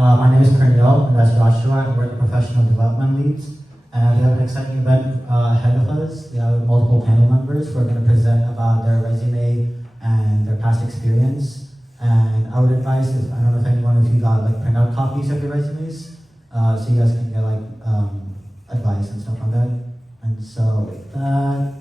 My name is Cornell, and that's Joshua, and we're the professional development leads. And we have an exciting event ahead of us. We have multiple panel members who are going to present about their resume and their past experience. And I would advise, if, I don't know if anyone of you got like printout copies of your resumes, so you guys can get like advice and stuff on that. And so with that.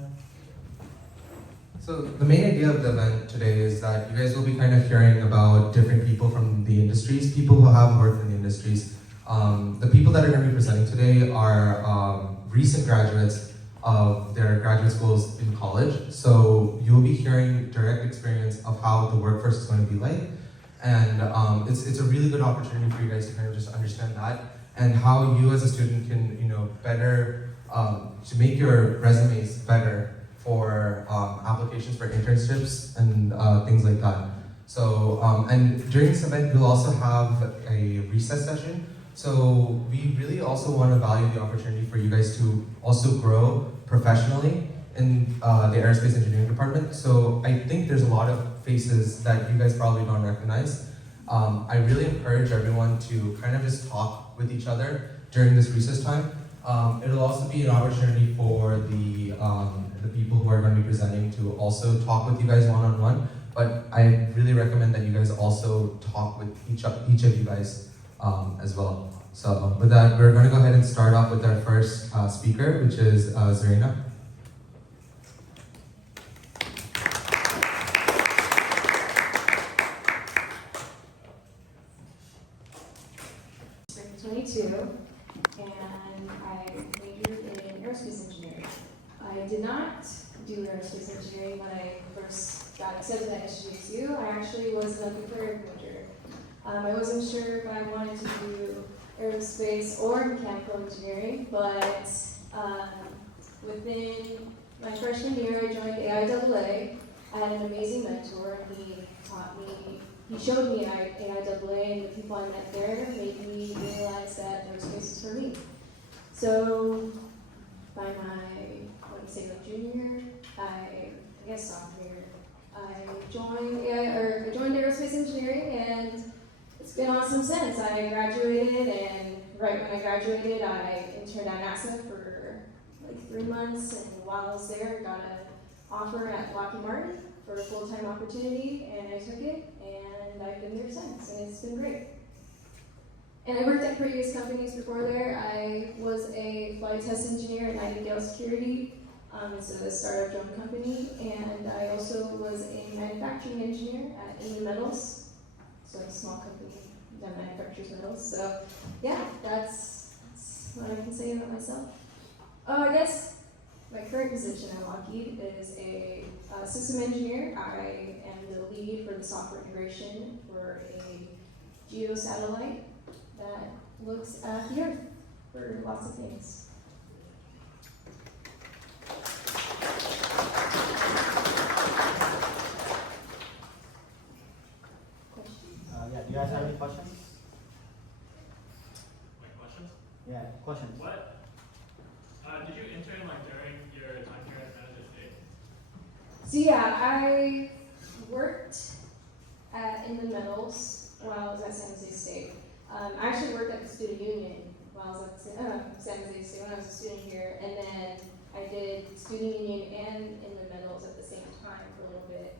So the main idea of the event today is that you guys will be kind of hearing about different people from the industries, people who have worked in the industries. The people that are going to be presenting today are recent graduates of their graduate schools in college. So you'll be hearing direct experience of how the workforce is going to be like. And it's a really good opportunity for you guys to kind of just understand that and how you as a student can, better, to make your resumes better for applications for internships and things like that. So, and during this event, we'll also have a recess session. So we really also want to value the opportunity for you guys to also grow professionally in the aerospace engineering department. So I think there's a lot of faces that you guys probably don't recognize. I really encourage everyone to kind of just talk with each other during this recess time. It'll also be an opportunity for the people who are going to be presenting to also talk with you guys one-on-one. But I really recommend that you guys also talk with each of you guys as well. So with that, we're going to go ahead and start off with our first speaker, which is Zarina. I'm 22, and I majored in aerospace engineering. I did not do aerospace engineering when I first got accepted at SJSU. I actually was an unprepared major. I wasn't sure if I wanted to do aerospace or mechanical engineering, but within my freshman year, I joined AIAA. I had an amazing mentor, and he showed me AIAA, and the people I met there made me realize that aerospace is for me. So by my, junior, I guess sophomore year, I joined aerospace engineering, and it's been awesome since. I graduated, and right when I graduated, I interned at NASA for like 3 months, and while I was there, I got an offer at Lockheed Martin for a full-time opportunity, and I took it, and I've been there since, and it's been great. And I worked at previous companies before there. I was a flight test engineer at Nightingale Security. It's a startup drone company, and I also was a manufacturing engineer at Inman Metals. It's like a small company that manufactures metals. So yeah, that's what I can say about myself. I guess my current position at Lockheed is a system engineer. I am the lead for the software integration for a geo satellite that looks at the Earth for lots of things. Yeah, do you guys have any questions? Like questions? Yeah, questions. What? Did you intern during your time here at San Jose State? So yeah, I worked at Inman Metals while I was at San Jose State. I actually worked at the student union while I was at San Jose State when I was a student here, and then I did student union and Inman Metals at the same time for a little bit.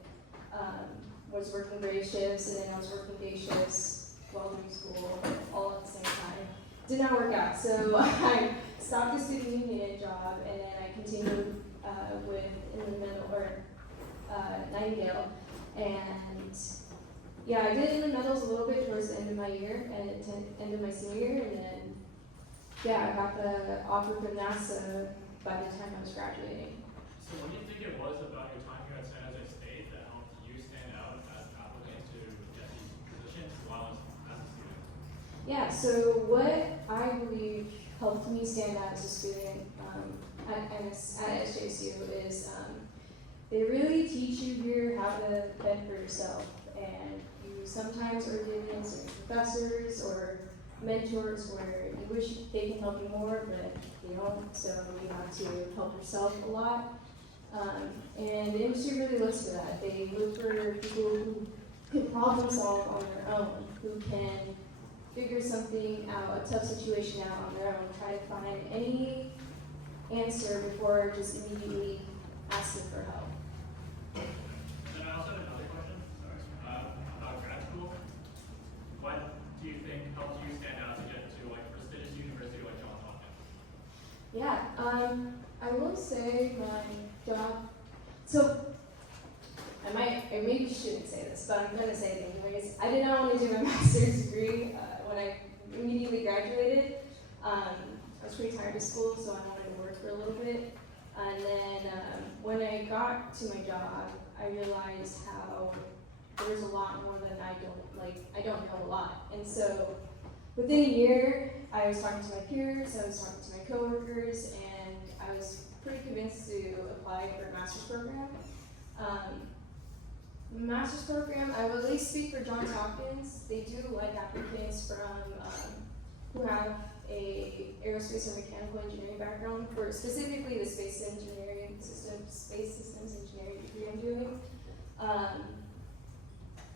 Was working grade shifts, and then I was working day shifts while doing school, all at the same time. Did not work out, so I stopped the student union job, and then I continued with Nightingale, and yeah, I did Inman Metals a little bit towards the end of my year, and end of my senior year, and then yeah, I got the offer from NASA by the time I was graduating. So what do you think it was about your time here at San Jose State that helped you stand out as an applicant to get these positions while as a student? Yeah, so what I believe helped me stand out as a student at SJSU is they really teach you here how to fend for yourself, and you sometimes are given certain professors or mentors where you wish they can help you more, but they don't, so you have to help yourself a lot. And the industry really looks for that. They look for people who can problem solve on their own, who can figure something out, a tough situation out on their own, try to find any answer before just immediately asking for help. And I also have another question, about grad school. What do you think helped you stand out to get to like prestigious university like Johns Hopkins? Yeah, I will say my job, so I maybe shouldn't say this, but I'm gonna say it anyways. I did not want to do my master's degree when I immediately graduated. I was pretty tired of school, so I wanted to work for a little bit. And then when I got to my job, I realized how there's a lot more than I don't know a lot. And so within a year, I was talking to my peers, I was talking to my coworkers, and I was pretty convinced to apply for a master's program. Master's program, I will at least speak for Johns Hopkins. They do like applicants from who have a aerospace or mechanical engineering background for specifically the space systems engineering degree I'm doing.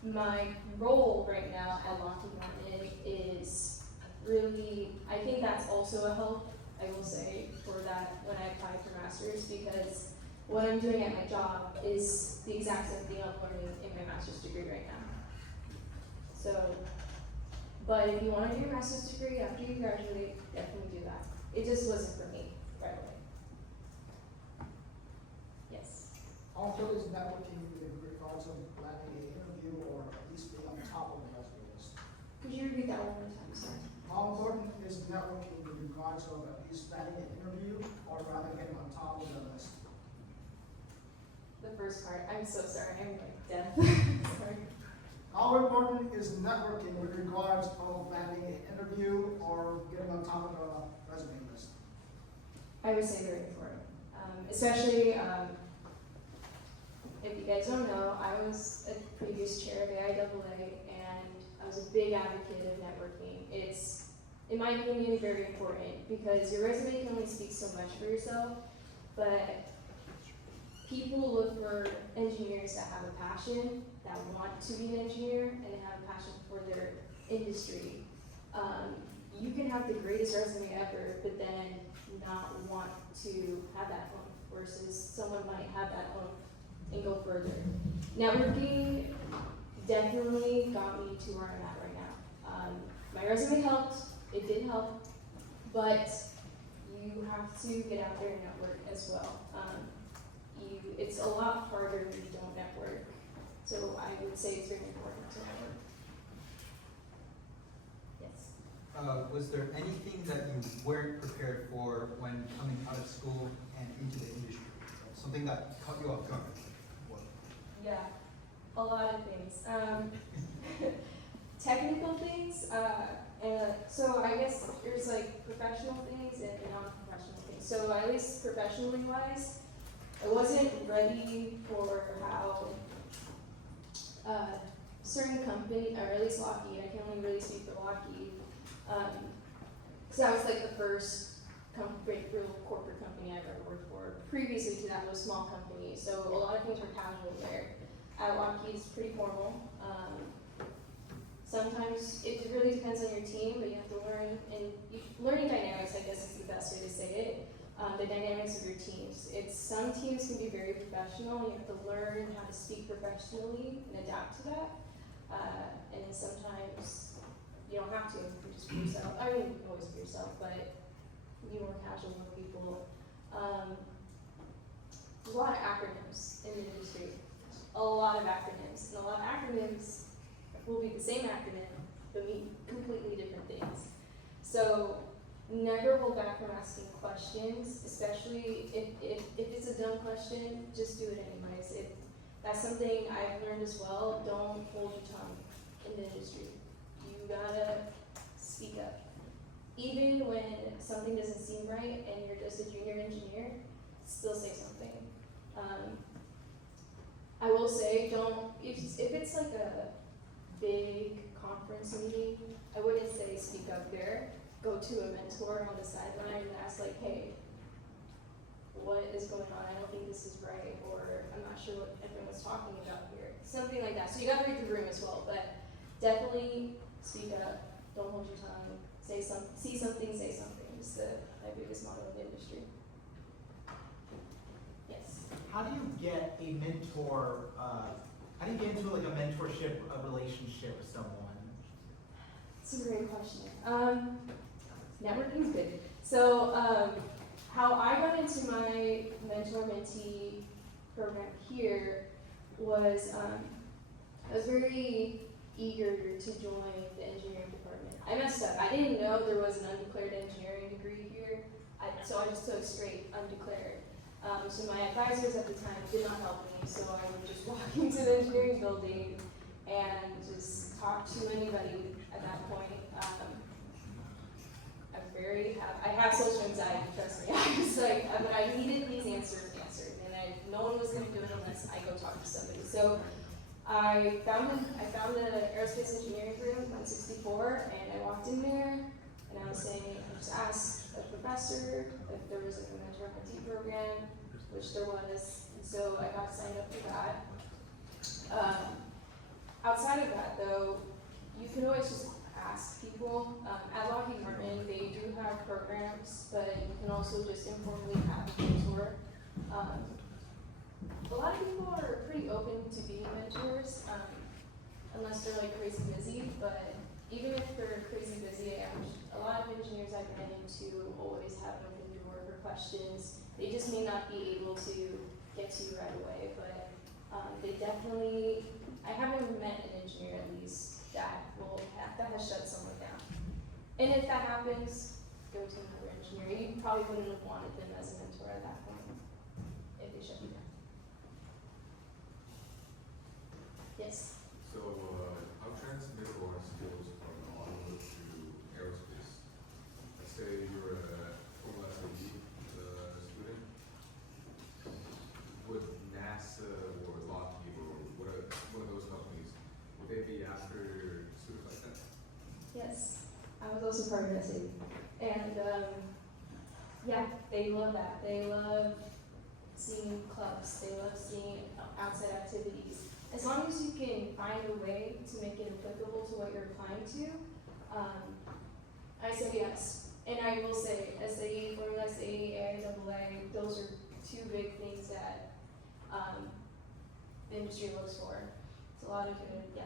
My role right now at Lockheed Martin is really, I think that's also a help, I will say, for that when I applied for master's, because what I'm doing at my job is the exact same thing I'm learning in my master's degree right now. So, but if you want to do your master's degree after you graduate, definitely do that. It just wasn't for me right away. Yes. Also, is networking in regards of landing an interview or at least being on top of the resume list? Could you repeat that one more time, sorry? How important is networking in regards of at least landing an interview or rather getting on top of the list? The first part, I'm so sorry, I'm like deaf. Sorry. How important is networking with regards of landing an interview or getting on top of the resume list? I would say very important. Especially, if you guys don't know, I was a previous chair of AIAA, and I was a big advocate of networking. It's, in my opinion, very important because your resume can only speak so much for yourself, but people look for engineers that have a passion, that want to be an engineer, and have a passion for their industry. You can have the greatest resume ever, but then not want to have that oomph, versus someone might have that oomph and go further. Networking definitely got me to where I'm at right now. My resume helped, it did help, but you have to get out there and network as well. It's a lot harder when you don't network. So I would say it's very important to network. Yes. Was there anything that you weren't prepared for when coming out of school and into the industry? Something that caught you off guard? What? Yeah, a lot of things. Technical things. So I guess there's like professional things and non-professional things. So at least professionally wise, I wasn't ready for how certain company, or at least Lockheed, I can only really speak for Lockheed, because that was like the first real corporate company I've ever worked for. Previously to that was a small company, so a lot of things were casual there. At Lockheed, it's pretty formal. Sometimes it really depends on your team, but you have to learn, and learning dynamics, I guess is the best way to say it. The dynamics of your teams. Some teams can be very professional, and you have to learn how to speak professionally and adapt to that. And then sometimes you don't have to, you just be yourself. I mean, you can always be yourself, but be more casual with people. There's a lot of acronyms in the industry. A lot of acronyms. And a lot of acronyms will be the same acronym, but mean completely different things. So never hold back from asking questions, especially if it's a dumb question, just do it anyways. That's something I've learned as well. Don't hold your tongue in the industry. You gotta speak up. Even when something doesn't seem right and you're just a junior engineer, still say something. I will say, if it's like a big conference meeting, I wouldn't say speak up there. Go to a mentor on the sideline and ask like, hey, what is going on? I don't think this is right, or I'm not sure what everyone's talking about here. Something like that. So you gotta read the room as well, but definitely speak up. don't hold your tongue, see something, say something. It's my biggest motto in the industry. Yes. How do you get a mentor, how do you get into like a mentorship, a relationship with someone? It's a great question. Networking is good. So, how I got into my mentor-mentee program here was I was very eager to join the engineering department. I messed up. I didn't know there was an undeclared engineering degree here, so I just took straight undeclared. So my advisors at the time did not help me, so I would just walk into the engineering building and just talk to anybody at that point. I have social anxiety, trust me. I was like, but I needed these answers answered, and no one was going to do it unless I go talk to somebody. So I found the aerospace engineering room, 164, and I walked in there, and I just asked a professor if there was like a mentor-mentee program, which there was, and so I got signed up for that. Outside of that, though, you can always just ask people. At Lockheed Martin, they do have programs, but you can also just informally have a mentor. A lot of people are pretty open to being mentors, unless they're like crazy busy, but even if they're crazy busy, a lot of engineers I've run into always have an open door for questions. They just may not be able to get to you right away, but they definitely, I haven't met an engineer at least that has shut someone down. And if that happens, go to another engineer. You probably wouldn't have wanted them as a mentor at that point if they shut you down. Yes? So, how transmittable are skills from automotive to aerospace? Let's say you're a full SAE student. Would NASA or Lockheed or one of those companies, would they be after students like that? Yes. I was also part of SAE. And yeah, they love that. They love seeing clubs. They love seeing outside activities. As long as you can find a way to make it applicable to what you're applying to, I say yes. And I will say, SAE, Formula SAE, AIAA, those are two big things that the industry looks for. It's a lot of good, yeah.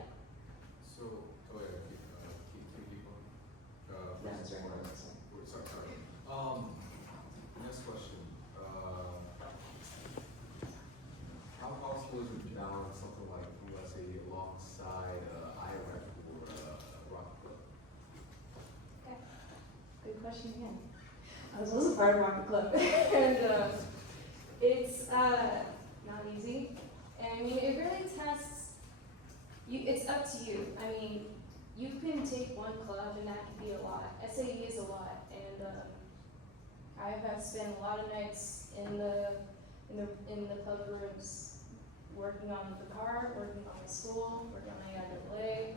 So, oh yeah, keep going. That's right. Sorry. Next question. How possible is it to balance something like, let's say, alongside IREC or Rocket Club? Okay. Good question again. I was also part of Rocket Club, and it's not easy. And I mean, it really tests you. It's up to you. I mean, you can take one club, and that can be a lot. SAE is a lot, and I have spent a lot of nights in the club rooms working on the car, working on the school, working on AIAA.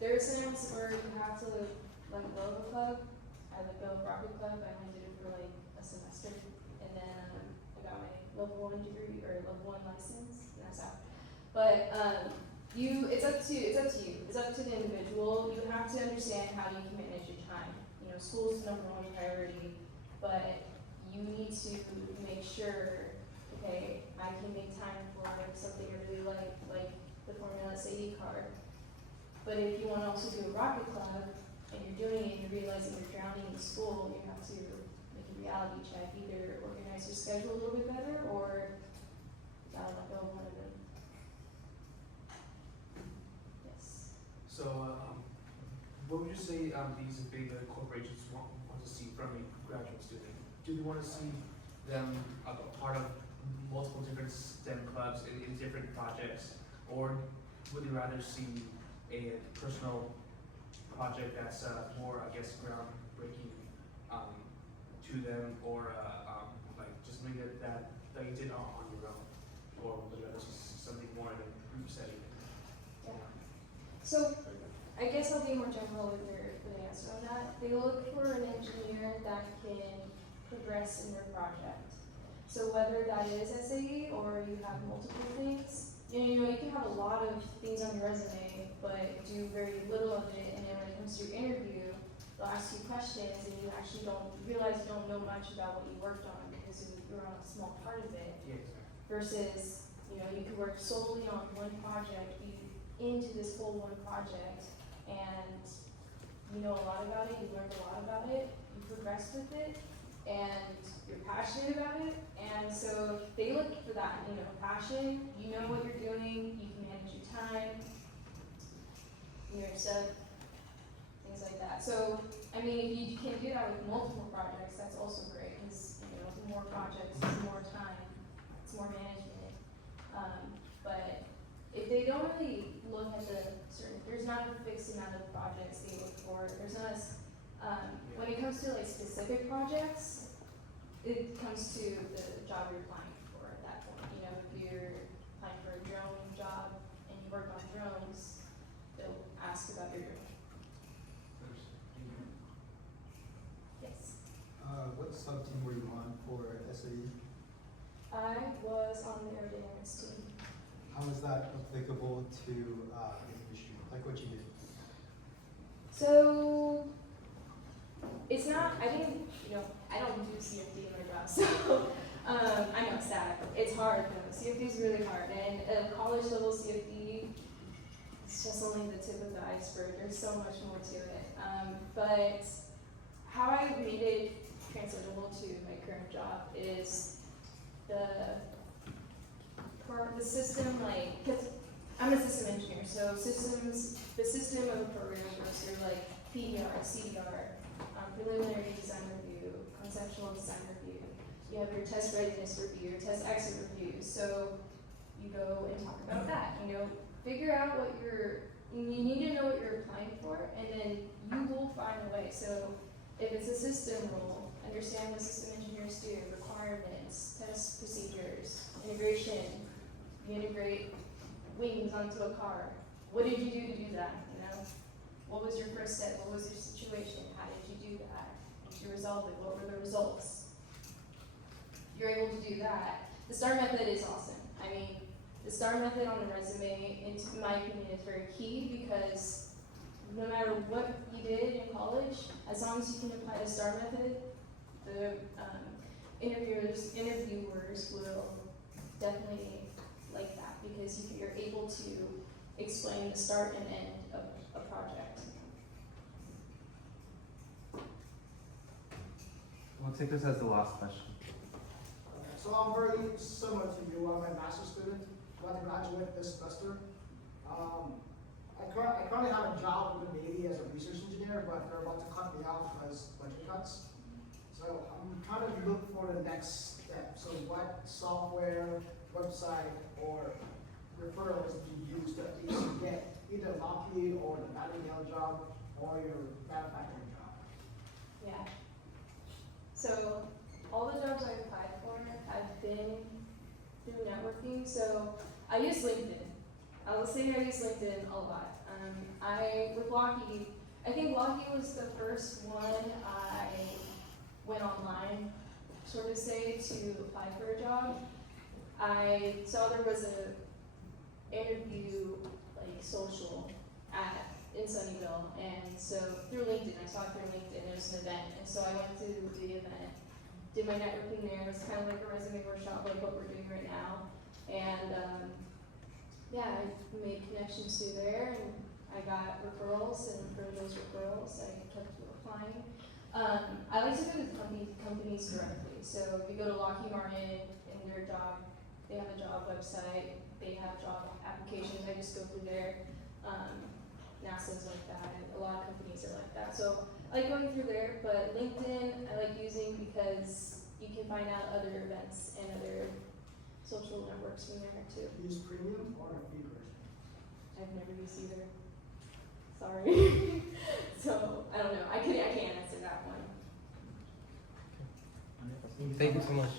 There are times where you have to let go of a club. I let go of Rocket Club. I only did it for like a semester, and then I got my level 1 degree or level 1 license, and that's out. But it's up to you. It's up to the individual. You have to understand how you can manage your time. You know, school is the #1 priority, but you need to make sure, okay, I can make time for something I really like the Formula SAE car. But if you want to also do a Rocket Club, and you're doing it and you're realizing you're drowning in school, you have to make a reality check. Either organize your schedule a little bit better, or you gotta let go of one of them. Yes. So, what would you say these big corporations want to see from a graduate student? Do they want to see them a part of multiple different STEM clubs in different projects, or would they rather see a personal project that's more, I guess, groundbreaking to them, or like just maybe that you did on your own, or would you rather see something more in a group setting? Yeah. So, I guess I'll be more general with the answer on that. They look for an engineer that can progress in their project. So whether that is SAE or you have multiple things, you can have a lot of things on your resume, but do very little of it, and then when it comes to your interview, they'll ask you questions, and you actually don't realize you don't know much about what you worked on because you were on a small part of it. Yeah, exactly. Versus, you could work solely on one project, be into this whole one project, and you know a lot about it, you learned a lot about it, you progressed with it, and you're passionate about it, and so they look for that, passion, you know what you're doing, you can manage your time, your stuff, things like that. So, if you can do that with multiple projects, that's also great, because, more projects is more time, it's more management. But if they don't really look at there's not a fixed amount of projects they look for, there's not when it comes to like specific projects, it comes to the job you're applying for at that point. If you're applying for a drone job and you work on drones, they'll ask about your drone. Yes. What sub-team were you on for SAE? I was on the aerodynamics team. How is that applicable to the industry, like what you did? So, it's not, I don't do CFD in my job, so, I know it's sad. It's hard though. CFD is really hard, and college level CFD, it's just only the tip of the iceberg. There's so much more to it. But how I made it transferable to my current job is the system, because I'm a system engineer, so the system of a program goes through PDR, CDR, preliminary design review, conceptual design review. You have your test readiness review, your test exit review. So you go and talk about that. Figure out you need to know what you're applying for, and then you will find a way. So if it's a system role, understand what system engineers do, requirements, test procedures, integration. You integrate wings onto a car. What did you do to do that? What was your first step? What was your situation? How did you do that? How did you resolve it? What were the results? You're able to do that. The STAR method is awesome. The STAR method on the resume, in my opinion, is very key because no matter what you did in college, as long as you can apply the STAR method, the interviewers will definitely like that because you're able to explain the start and end of a project. We'll take this as the last question. So I'm very similar to you. I'm a master's student, about to graduate this semester. I currently have a job with the Navy as a research engineer, but they're about to cut me out because budget cuts. So I'm trying to look for the next step. So what software, website, or referrals do you use to at least get either Lockheed or the Battle job or your manufacturing job? Yeah. So all the jobs I've applied for have been through networking. So I use LinkedIn. I will say I use LinkedIn a lot. With Lockheed, I think Lockheed was the first one I went online, sort of say, to apply for a job. I saw there was a interview, social, in Sunnyvale, and so through LinkedIn, I saw it through LinkedIn, there was an event, and so I went to the event, did my networking there. It was kind of like a resume workshop, like what we're doing right now, and I made connections through there, and I got referrals, and for those referrals, I kept applying. I like to go to companies directly, so if you go to Lockheed Martin in their job, they have a job website, they have job applications, I just go through there. NASA's like that, and a lot of companies are like that. So I like going through there, but LinkedIn I like using because you can find out other events and other social networks from there too. Use premium or a free version? I've never used either. Sorry. So I don't know. I can't answer that one. Thank you so much.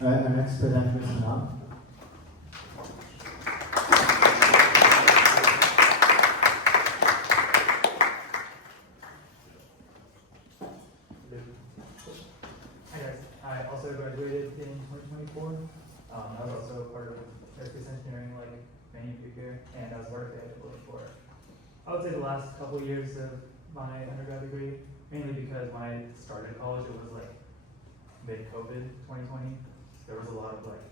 All right, our next presenter is Sanam. I was also part of aerospace engineering, like many of you here, and I was part of AIAA for, I would say, the last couple years of my undergrad degree, mainly because when I started college, it was like mid-COVID 2020. There was a lot of like,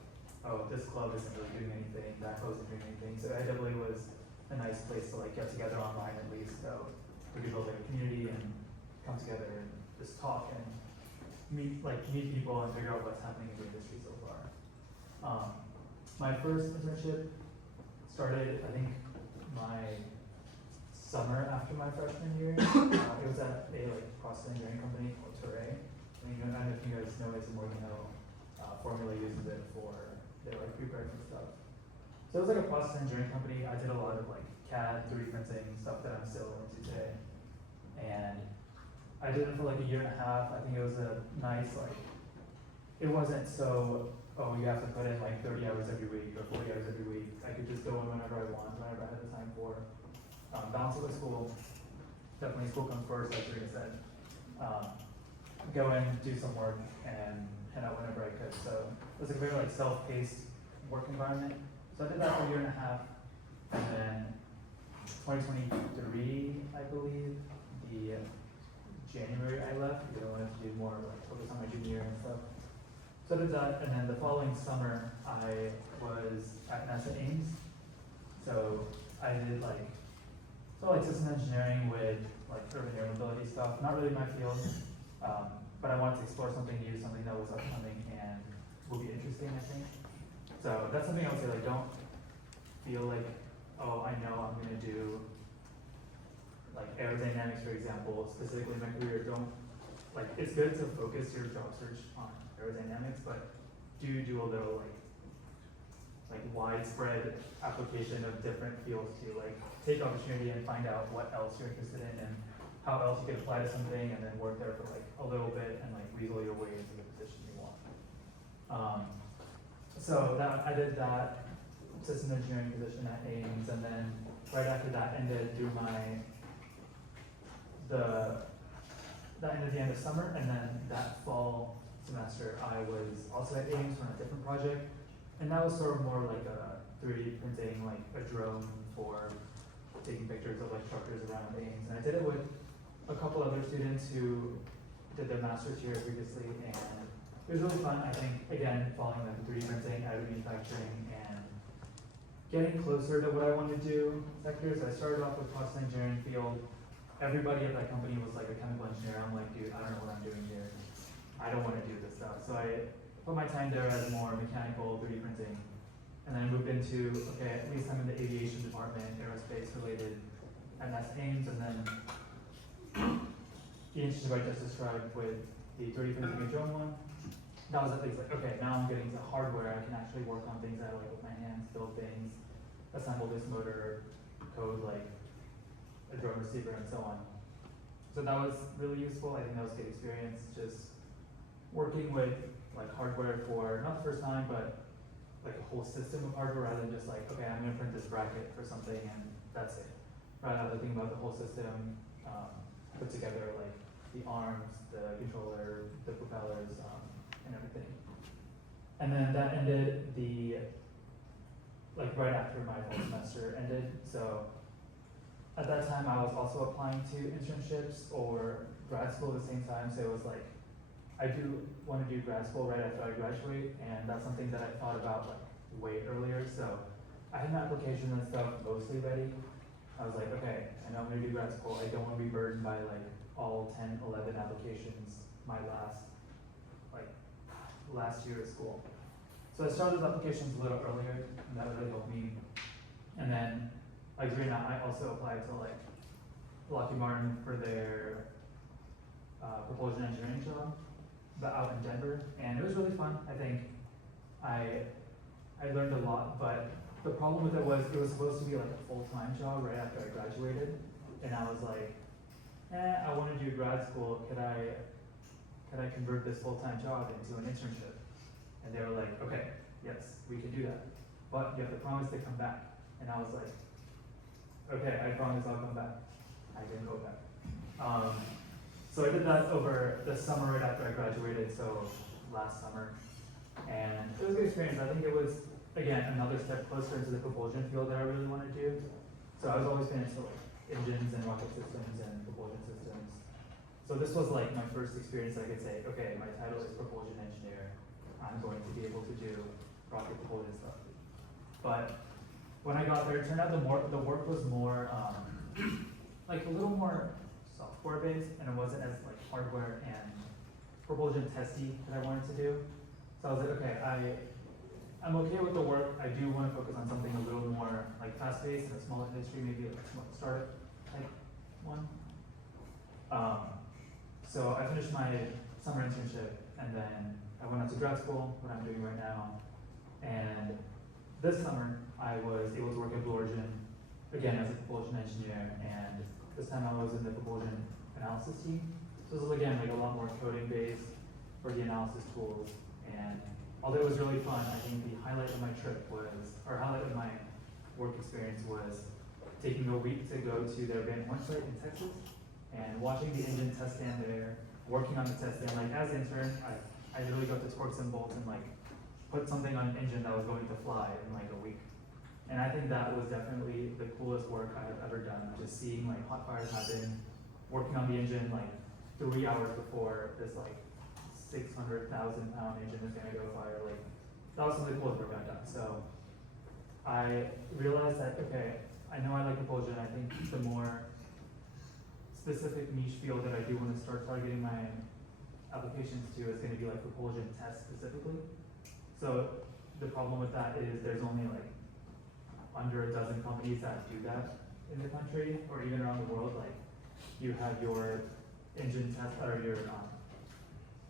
oh, this club isn't really doing anything, that club isn't doing anything. So AIAA was a nice place to like get together online at least, so we could build like a community and come together and just talk and meet people and figure out what's happening in the industry so far. My first internship started, I think, my summer after my freshman year. It was at a like process engineering company called Touray. I mean, I don't know if you guys know it, it's more than Formula uses it for their like pre-production stuff. So it was like a process engineering company. I did a lot of like CAD, 3D printing, stuff that I'm still into today. And I did it for like a year and a half. I think it was a nice like, it wasn't so, oh, you have to put in like 30 hours every week or 40 hours every week. I could just go in whenever I want, whenever I had the time for. Balance it with school. Definitely school comes first, like Rita said. Go in, do some work, and head out whenever I could. So it was a very like self-paced work environment. So I did that for a year and a half, and then 2023, I believe, the January I left because I wanted to do more like focus on my junior year and stuff. So I did that, and then the following summer I was at NASA Ames. So I did like system engineering with like urban air mobility stuff. Not really my field, but I wanted to explore something new, something that was upcoming and will be interesting, I think. So that's something I would say, like, don't feel like, oh, I know I'm gonna do like aerodynamics, for example, specifically in my career. Don't, like, it's good to focus your job search on aerodynamics, but do a little like widespread application of different fields to like take opportunity and find out what else you're interested in and how else you can apply to something, and then work there for like a little bit and like weasel your way into the position you want. So that I did that system engineering position at Ames, and then right after that ended through that ended the end of summer, and then that fall semester I was also at Ames on a different project. And that was sort of more like a 3D printing, like a drone for taking pictures of like structures around Ames. And I did it with a couple other students who did their master's here previously, and it was really fun. I think, again, following like 3D printing, additive manufacturing, and getting closer to what I wanted to do sectors. I started off with process engineering field. Everybody at that company was like a chemical engineer. I'm like, dude, I don't know what I'm doing here. I don't want to do this stuff. So I put my time there as more mechanical 3D printing. And then I moved into, okay, at least I'm in the aviation department, aerospace related, and that's Ames. And then the internship I just described with the 3D printing and drone one, that was at least like, okay, now I'm getting to hardware. I can actually work on things that I like with my hands, build things, assemble this motor, code like a drone receiver, and so on. So that was really useful. I think that was a good experience, just working with like hardware for not the first time, but like a whole system of hardware rather than just like, okay, I'm gonna print this bracket for something and that's it. Rather than thinking about the whole system, put together like the arms, the controller, the propellers, and everything. And then that ended like right after my whole semester ended. So at that time I was also applying to internships or grad school at the same time. So it was like, I do want to do grad school right after I graduate, and that's something that I thought about like way earlier. So I had my application and stuff mostly ready. I was like, okay, I know I'm going to do grad school. I don't want to be burdened by like all 10, 11 applications my last year of school. So I started those applications a little earlier, and that really helped me. And then, like right now, I also applied to like Lockheed Martin for their propulsion engineering job, but out in Denver, and it was really fun. I think I learned a lot, but the problem with it was supposed to be like a full-time job right after I graduated, and I was like, I want to do grad school. Could I convert this full-time job into an internship? And they were like, okay, yes, we can do that, but you have to promise to come back. And I was like, okay, I promise I'll come back. I didn't go back. So I did that over the summer right after I graduated, so last summer. And it was a good experience. I think it was, again, another step closer into the propulsion field that I really want to do. So I was always been into like engines and rocket systems and propulsion systems. So this was like my first experience I could say, okay, my title is propulsion engineer. I'm going to be able to do rocket propulsion stuff. But when I got there, it turned out the work was more, like a little more software based, and it wasn't as like hardware and propulsion testy that I wanted to do. So I was like, okay, I'm okay with the work. I do want to focus on something a little more like fast paced in a smaller industry, maybe like a startup type one. So I finished my summer internship, and then I went on to grad school, what I'm doing right now. And this summer, I was able to work at Blue Origin, again as a propulsion engineer, and this time I was in the propulsion analysis team. So this was again like a lot more coding based for the analysis tools. And although it was really fun, I think the highlight of my trip was, or highlight of my work experience was taking a week to go to their Van Horn site in Texas and watching the engine test stand there, working on the test stand. Like as an intern, I really got to torque some bolts and like put something on an engine that was going to fly in like a week. And I think that was definitely the coolest work I have ever done, just seeing like hot fires happen, working on the engine like 3 hours before this like 600,000 pound engine is gonna go fire. Like that was some of the coolest work I've done. So I realized that, okay, I know I like propulsion. I think the more specific niche field that I do want to start targeting my applications to is going to be like propulsion tests specifically. So the problem with that is there's only like under a dozen companies that do that in the country or even around the world. Like you have your engine test or your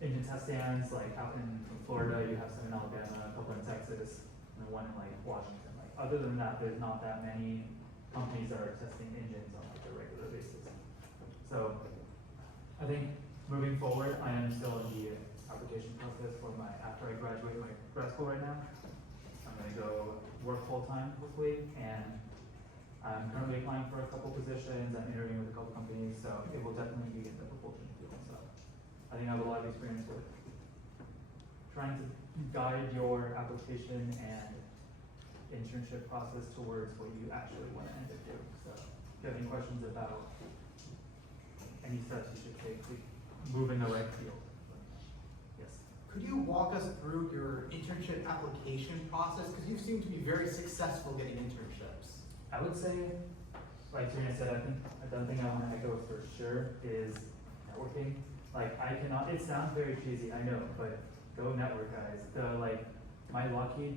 engine test stands like out in Florida, you have some in Alabama, a couple in Texas, and one in like Washington. Like other than that, there's not that many companies that are testing engines on like a regular basis. So I think moving forward, I am still in the application process for my, after I graduate my grad school right now. I'm gonna go work full time hopefully, and I'm currently applying for a couple positions. I'm interviewing with a couple companies, so it will definitely be in the propulsion field. So I think I have a lot of experience with trying to guide your application and internship process towards what you actually want to end up doing. So if you have any questions about any steps you should take to move in the right field. Yes. Could you walk us through your internship application process? Because you seem to be very successful getting internships. I would say, like Serena said, I think the thing I want to echo for sure is networking. Like I cannot, it sounds very cheesy, I know, but go network, guys. The like my Lucky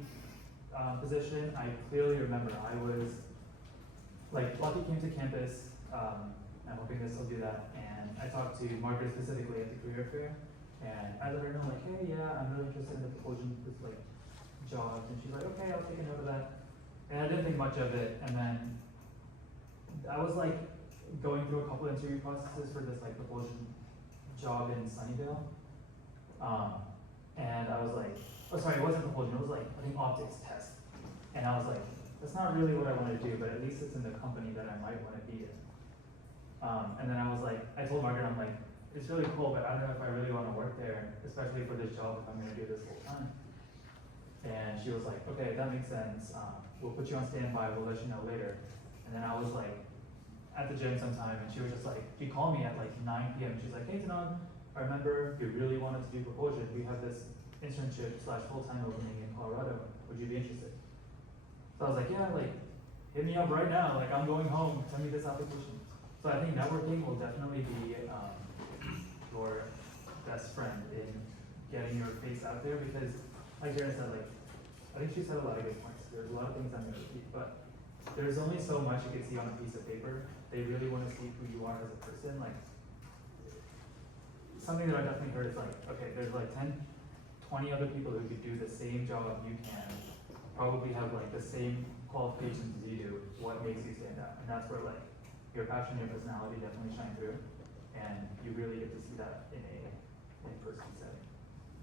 position, I clearly remember I was like Lucky came to campus. I'm hoping this will do that. And I talked to Margaret specifically at the career fair, and I let her know like, hey, yeah, I'm really interested in the propulsion like jobs, and she's like, okay, I'll take a note of that. And I didn't think much of it, and then I was like going through a couple interview processes for this like propulsion job in Sunnyvale, and I was like, oh sorry, it wasn't propulsion, it was like I think optics test, and I was like, that's not really what I want to do, but at least it's in the company that I might want to be in. And then I was like, I told Margaret, I'm like, it's really cool, but I don't know if I really want to work there, especially for this job if I'm going to do this full time. And she was like, okay, that makes sense. We'll put you on standby. We'll let you know later. And then I was like at the gym sometime, and she was just like, she called me at like 9 p.m. She's like, hey, Tanon, I remember you really wanted to do propulsion. We have this internship / full-time opening in Colorado. Would you be interested? So I was like, yeah, like hit me up right now. Like I'm going home. Send me this application. So I think networking will definitely be your best friend in getting your face out there because, like Jaren said, like I think she said a lot of good points. There's a lot of things I'm going to repeat, but there's only so much you can see on a piece of paper. They really want to see who you are as a person. Like something that I definitely heard is like, okay, there's like 10, 20 other people who could do the same job you can, probably have like the same qualifications as you do. What makes you stand out? And that's where like your passion and your personality definitely shine through, and you really get to see that in a in-person setting.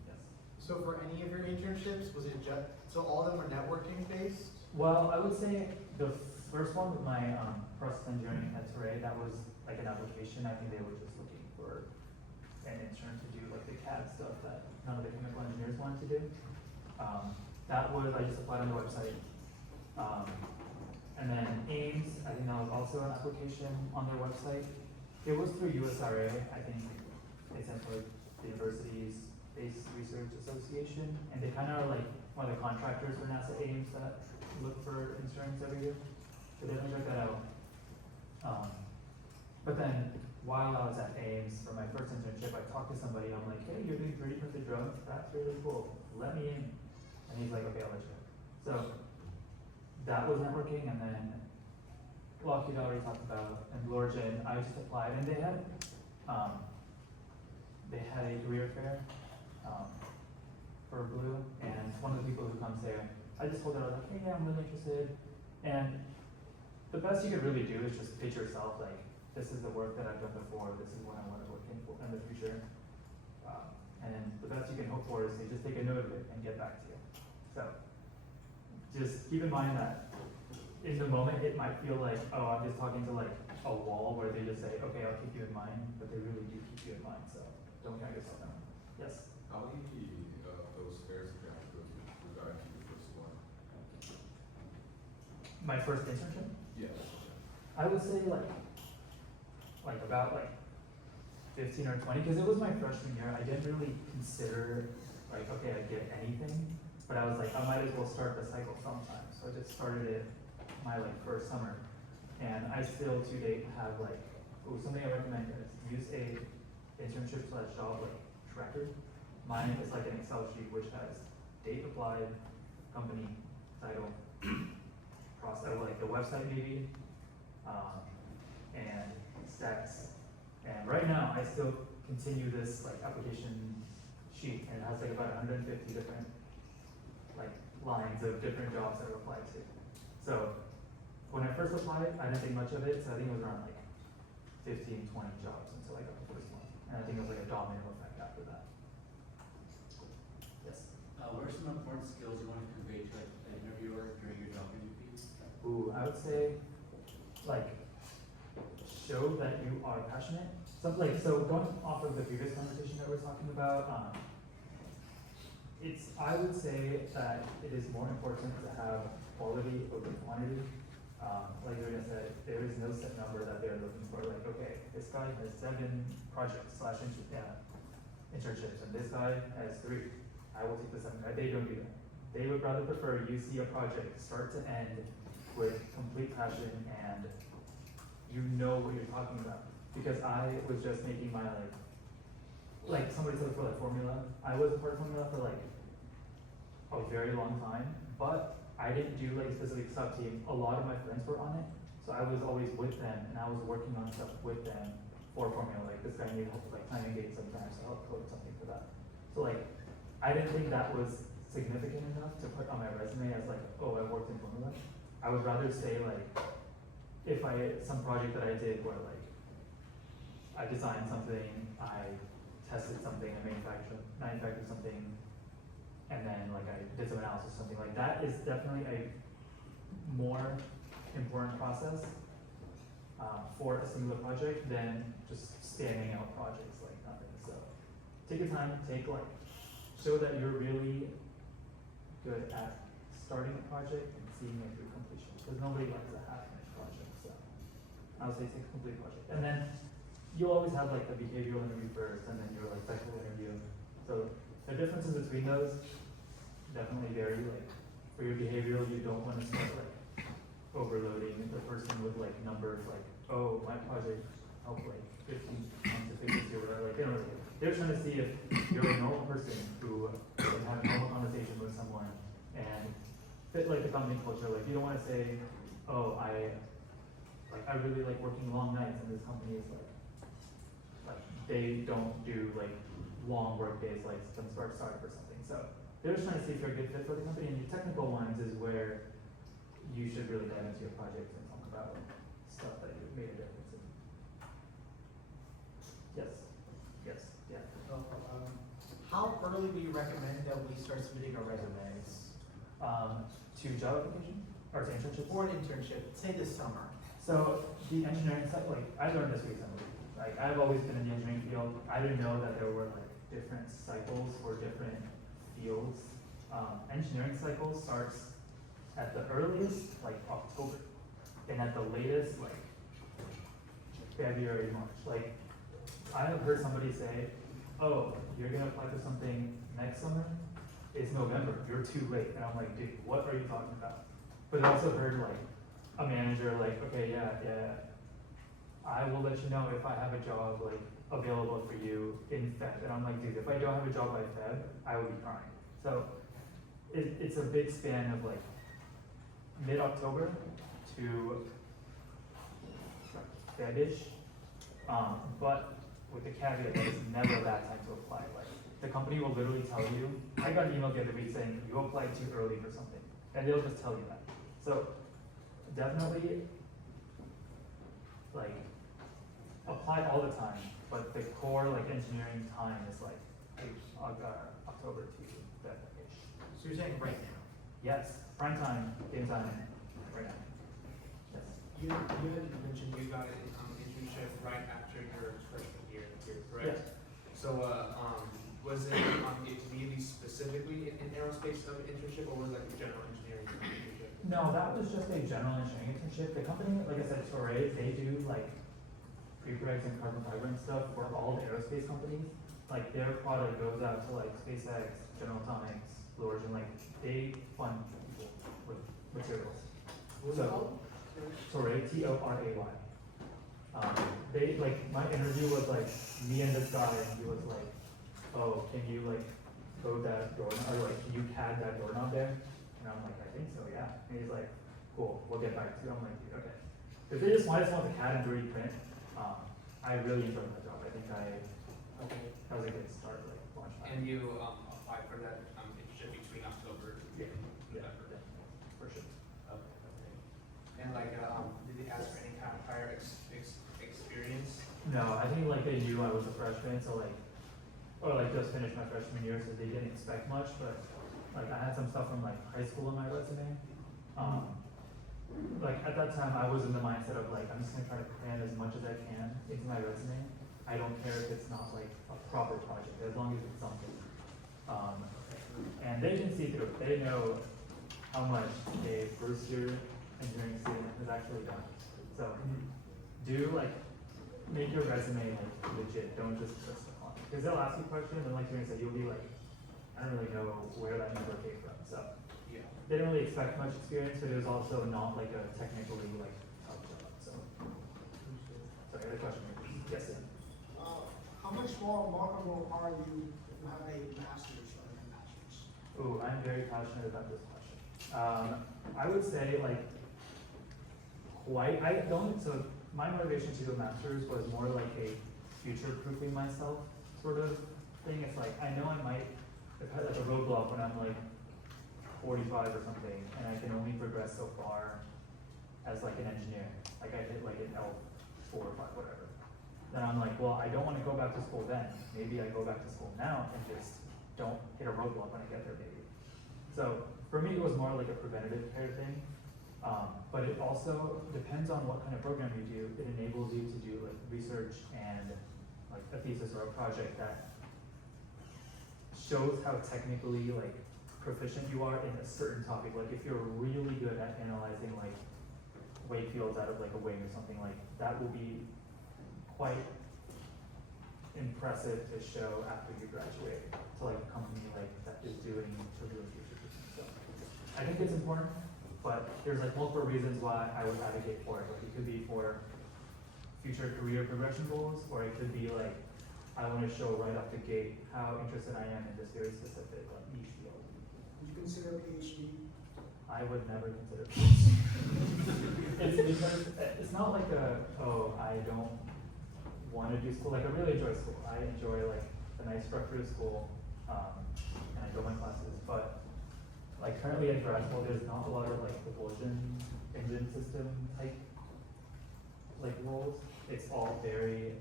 Yes. So for any of your internships, was it just, so all of them were networking based? Well, I would say the first one with my process engineering at Turay, that was like an application. I think they were just looking for an intern to do like the CAD stuff that none of the chemical engineers wanted to do. That was, I just applied on the website. And then Ames, I think that was also an application on their website. It was through USRA, I think it stands for the Universities Space Research Association, and they kind of are like one of the contractors for NASA Ames that look for insurance every year. So definitely check that out. But then while I was at Ames for my first internship, I talked to somebody. I'm like, hey, you're doing 3D printed drones? That's really cool. Let me in. And he's like, okay, I'll let you in. So that was networking, and then Lockheed I already talked about, and Lorgen, I just applied, and they had a career fair for Blue, and one of the people who comes there, I just told her, I was like, hey, yeah, I'm really interested, and the best you could really do is just pitch yourself, like, this is the work that I've done before, this is what I want to work in the future, and the best you can hope for is to just take a note of it and get back to you. So, just keep in mind that in the moment it might feel like, oh, I'm just talking to like a wall where they just say, okay, I'll keep you in mind, but they really do keep you in mind, so don't count yourself out. Yes? How many of those fairs did you have to go to regarding to the first one? My first internship? Yes. I would say like about like 15 or 20, because it was my freshman year. I didn't really consider like, okay, I get anything, but I was like, I might as well start the cycle sometime. So I just started it my like first summer, and I still to date have like, something I recommend is use a internship / job like tracker. Mine is like an Excel sheet which has date applied, company, title, process, like the website maybe, and stats. And right now I still continue this like application sheet, and it has like about 150 different like lines of different jobs that are applied to. So when I first applied, I didn't think much of it, so I think it was around like 15, 20 jobs until I got the first one. And I think it was like a domino effect after that. Yes? What are some important skills you want to convey to like, an interviewer during your job interview? Ooh, I would say like show that you are passionate. Something like, so going off of the previous conversation that we're talking about, I would say that it is more important to have quality over quantity. Like Rita said, there is no set number that they're looking for. Like, okay, this guy has 7 projects / internships, and this guy has 3. I will take the 7 guy. They don't do that. They would rather prefer you see a project start to end with complete passion and you know what you're talking about. Because I was just making my like somebody said for like formula. I was a part of formula for like a very long time, but I didn't do like a specific sub team. A lot of my friends were on it, so I was always with them, and I was working on stuff with them for formula. Like this guy needed help with like timing gates sometimes, so I'll code something for that. So like, I didn't think that was significant enough to put on my resume as like, oh, I worked in formula. I would rather say like, if some project that I did where like, I designed something, I tested something, I manufactured something, and then like I did some analysis or something like that is definitely a more important process for a singular project than just spamming out projects like nothing. So take your time, show that you're really good at starting a project and seeing it through completion, because nobody likes a half-finished project. So I would say take a complete project, and then you'll always have like the behavioral interview first, and then your like technical interview. So the differences between those definitely vary. Like for your behavioral, you don't want to start like overloading the person with like numbers like, oh, my project helped like 15 months efficiency or whatever. Like they're trying to see if you're a normal person who can have a normal conversation with someone and fit like the company culture. Like you don't want to say, oh, I really like working long nights, and this company is like they don't do like long work days like some startup or something. So they're just trying to see if you're a good fit for the company, and your technical ones is where you should really dive into your project and talk about stuff that you made a difference in. Yes. Yeah. How early do you recommend that we start submitting our resumes? To job application or to internship? For an internship, say this summer. So the engineering side, like I learned this recently. Like I've always been in the engineering field. I didn't know that there were like different cycles for different fields engineering cycle starts at the earliest, like October, and at the latest, like February, March. Like, I have heard somebody say, oh, you're gonna apply for something next summer? It's November, you're too late. And I'm like, dude, what are you talking about? But I also heard like a manager like, okay, yeah, I will let you know if I have a job like available for you in Feb. And I'm like, dude, if I don't have a job by Feb, I will be crying. So it's a big span of like mid-October to Feb-ish. But with the caveat that it's never that time to apply. Like the company will literally tell you, I got an email the other week saying you applied too early for something. And they'll just tell you that. So definitely like apply all the time, but the core like engineering time is like October to Feb-ish. So you're saying right now? Yes, prime time, game time, right now. Yes. You had mentioned you got an internship right after your freshman year here, correct? Yes. So, was it immediately specifically in aerospace internship, or was it like a general engineering internship? No, that was just a general engineering internship. The company, like I said, Torre, they do like prepregs and carbon fiber and stuff for all the aerospace companies. Like their product goes out to like SpaceX, General Atomics, Blue Origin, like they fund people with materials. What was it called? Torre, T-O-R-A-Y. They, like, my interview was like, me and this guy, and he was like, oh, can you like, code that doorknob, or like, can you CAD that doorknob there? And I'm like, I think so, yeah. And he's like, cool, we'll get back to you. I'm like, dude, okay. If they just want the CAD and 3D print, I really enjoyed my job. I think that was a good start, like, launch time. And you applied for that internship between October Yeah. and Yeah, November? for sure. Okay. And like, did they ask for any kind of prior experience? No, I think like they knew I was a freshman, so like, or like just finished my freshman year, so they didn't expect much, but like I had some stuff from like high school in my resume. Like at that time I was in the mindset of like, I'm just gonna try to cram as much as I can into my resume. I don't care if it's not like a proper project, as long as it's something. And they can see through it. They know how much a first year engineering student has actually done. So do like, make your resume like legit, don't just put stuff on it. Because they'll ask you questions and like you're gonna say, you'll be like, I don't really know where that number came from. So Yeah. they didn't really expect much experience, but it was also not like a technically like tough job. So sorry, the question. Yes. How much more marketable are you if you have a master's or a bachelor's? Ooh, I'm very passionate about this question. I would say like so my motivation to do a master's was more like a future-proofing myself sort of thing. It's like, I know I might have had like a roadblock when I'm like 45 or something, and I can only progress so far as like an engineer. Like I hit like an L4 or 5, whatever. Then I'm like, well, I don't want to go back to school then. Maybe I go back to school now and just don't hit a roadblock when I get there, maybe. So for me, it was more like a preventative care thing. But it also depends on what kind of program you do. It enables you to do like research and like a thesis or a project that shows how technically like proficient you are in a certain topic. Like if you're really good at analyzing like wave fields out of like a wing or something, like that will be quite impressive to show after you graduate to like a company like that is doing research. So I think it's important, but there's like multiple reasons why I would advocate for it. Like it could be for future career progression goals, or it could be like I want to show right off the gate how interested I am in this very specific like niche field. Would you consider a PhD? I would never consider PhD. It's because it's not like I don't want to do school. Like I really enjoy school. I enjoy like the nice structure of school, and I go to my classes. But like currently at grad school, there's not a lot of like propulsion engine system type like roles. It's all very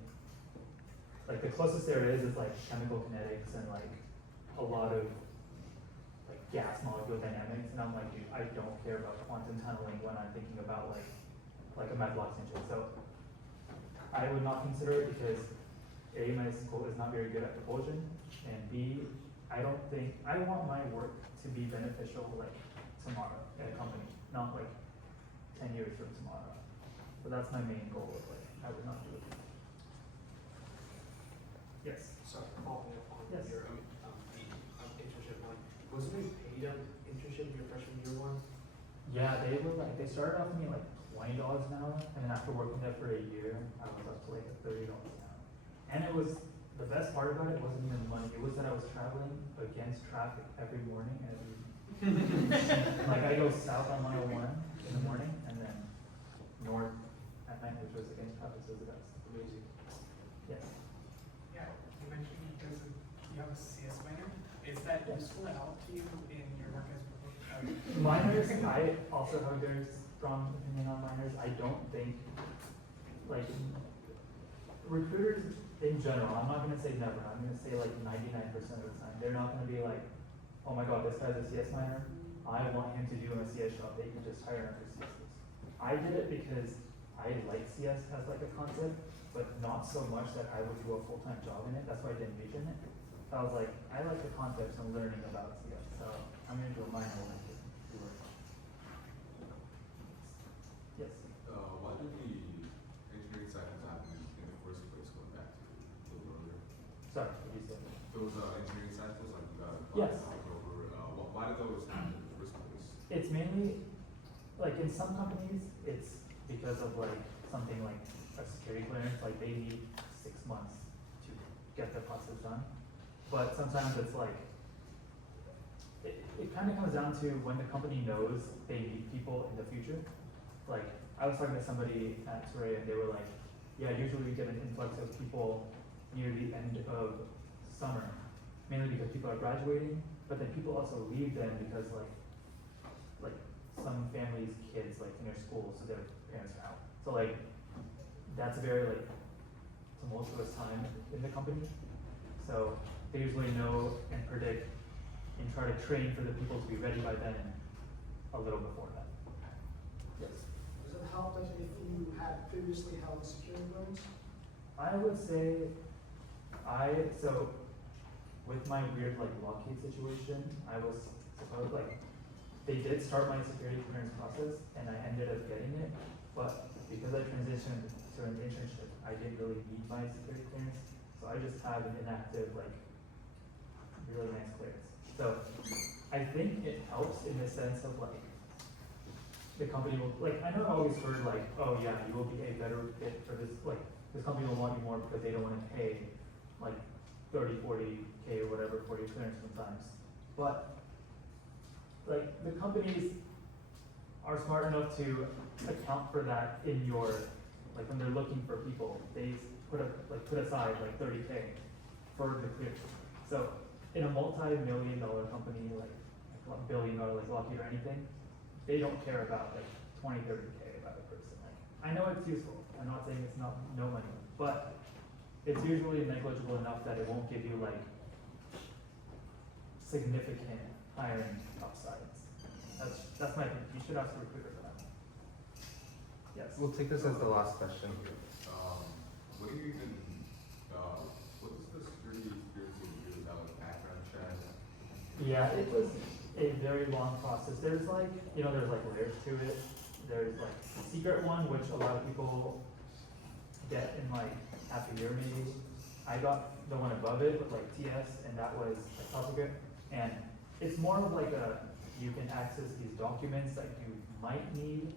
like the closest there is like chemical kinetics and like a lot of like gas molecule dynamics. And I'm like, dude, I don't care about quantum tunneling when I'm thinking about like a Matlock engine. So I would not consider it because A, my school is not very good at propulsion, and B, I don't think, I want my work to be beneficial like tomorrow at a company, not like 10 years from tomorrow. So that's my main goal of like, I would not do it. Yes. Sorry, following up on Yes. your internship one. Was there any paid internship your freshman year one? Yeah, they were like, they started off me like $20 an hour, and then after working there for a year, I was up to like $30 an hour. And it was, the best part about it wasn't even the money, it was that I was traveling against traffic every morning and every evening. Like I go south on mile 1 in the morning, and then north at night, which was against traffic, so it was the best. Amazing. Yes. Yeah, you mentioned because you have a CS minor. Is that useful at all to you in your work as a professional? Minors, I also have a very strong opinion on minors. I don't think, like, recruiters in general, I'm not gonna say never, I'm gonna say like 99% of the time, they're not gonna be like, oh my god, this guy's a CS minor, I want him to do a CS job, they can just hire him for CSs. I did it because I like CS as like a concept, but not so much that I would do a full-time job in it, that's why I didn't major in it. I was like, I like the concepts and learning about CS, so I'm gonna do a minor when I do it. Yes. Why did the engineering cycles happen in the first place, going back to a little earlier? Sorry, what did you say? Those engineering cycles, like you got Yes. over, why did those happen in the first place? It's mainly, like in some companies, it's because of like something like a security clearance, like they need 6 months to get the process done. But sometimes it's like, it kind of comes down to when the company knows they need people in the future. Like, I was talking to somebody at Turay and they were like, yeah, usually we get an influx of people near the end of summer, mainly because people are graduating, but then people also leave them because like some families' kids like finish school, so their parents are out. So like, that's a very like tumultuous time in the company. So they usually know and predict and try to train for the people to be ready by then a little before that. Yes. Does it help that if you had previously held a security clearance? I would say, so with my weird like Lockheed situation, I was supposed like, they did start my security clearance process and I ended up getting it, but because I transitioned to an internship, I didn't really need my security clearance, so I just have an inactive like really nice clearance. So I think it helps in the sense of like, the company will, like, I know I always heard like, oh yeah, you will be a better fit for this, like, this company will want you more because they don't want to pay like 30, 40K or whatever for your clearance sometimes. But like, the companies are smart enough to account for that in your, like when they're looking for people, they put aside like 30K for the clearance. So in a multi-million-dollar company, like $1 billion like Lockheed or anything, they don't care about like 20, 30K about a person. Like, I know it's useful. I'm not saying it's not no money, but it's usually negligible enough that it won't give you like significant hiring upsides. That's my opinion. You should ask the recruiter for that. Yes. We'll take this as the last question. What do you even, what is the security clearance that you do? Is that like background check? Yeah, it was a very long process. There's like, there's like layers to it. There's like a secret one, which a lot of people get in like half a year maybe. I got the one above it with like TS, and that was like top secret. And it's more of like you can access these documents that you might need,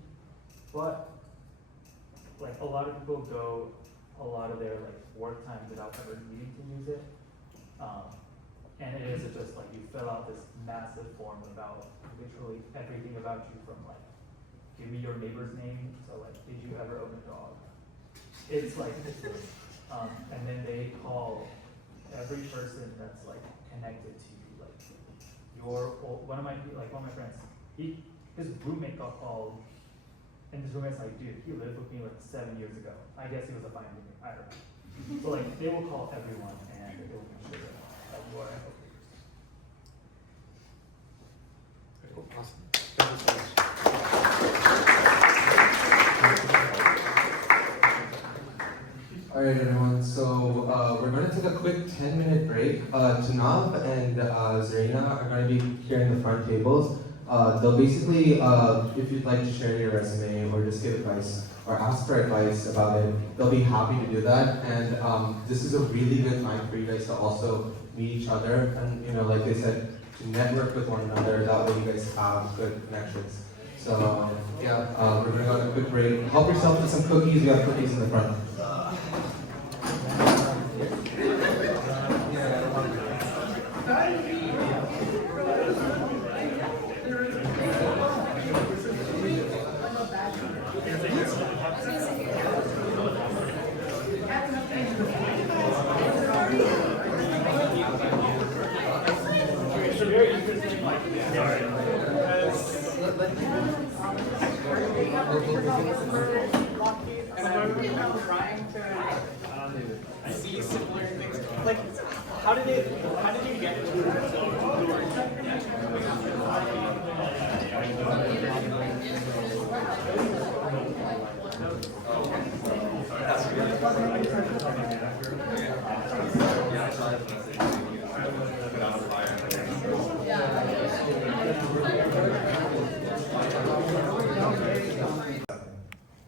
but like a lot of people go a lot of their like work time without ever needing to use it. And it is just like you fill out this massive form about literally everything about you, from like, give me your neighbor's name, to like, did you ever own a dog? It's like, and then they call every person that's like connected to you, like one of my friends, his roommate got called, and his roommate's like, dude, he lived with me like 7 years ago. I guess he was a fine roommate, I don't know. So like, they will call everyone and they will make sure that you are okay. Awesome. Thank you so much. All right, everyone. So we're going to take a quick 10-minute break. Tanav and Zarina are going to be carrying the front tables. They'll basically, if you'd like to share your resume or just give advice or ask for advice about it, they'll be happy to do that. And this is a really good time for you guys to also meet each other and, you know, like they said, to network with one another. That way you guys have good connections. So yeah, we're going on a quick break. Help yourself to some cookies. We have cookies in the front. See similar things. Like, how did you get into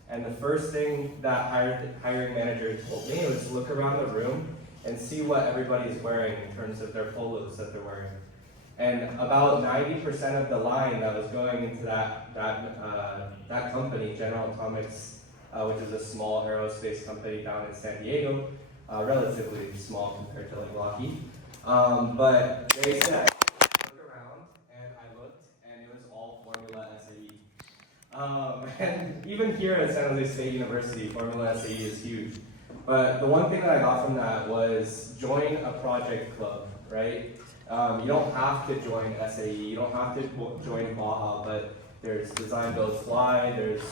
And the first thing that hiring manager told me was look around the room and see what everybody's wearing in terms of their polos that they're wearing. And about 90% of the line that was going into that company, General Atomics, which is a small aerospace company down in San Diego, relatively small compared to like Lockheed. But they said, look around, and I looked, and it was all Formula SAE. And even here at San Jose State University, Formula SAE is huge. But the one thing that I got from that was join a project club, right? You don't have to join SAE, you don't have to join Baja, but there's Design, Build, Fly, there's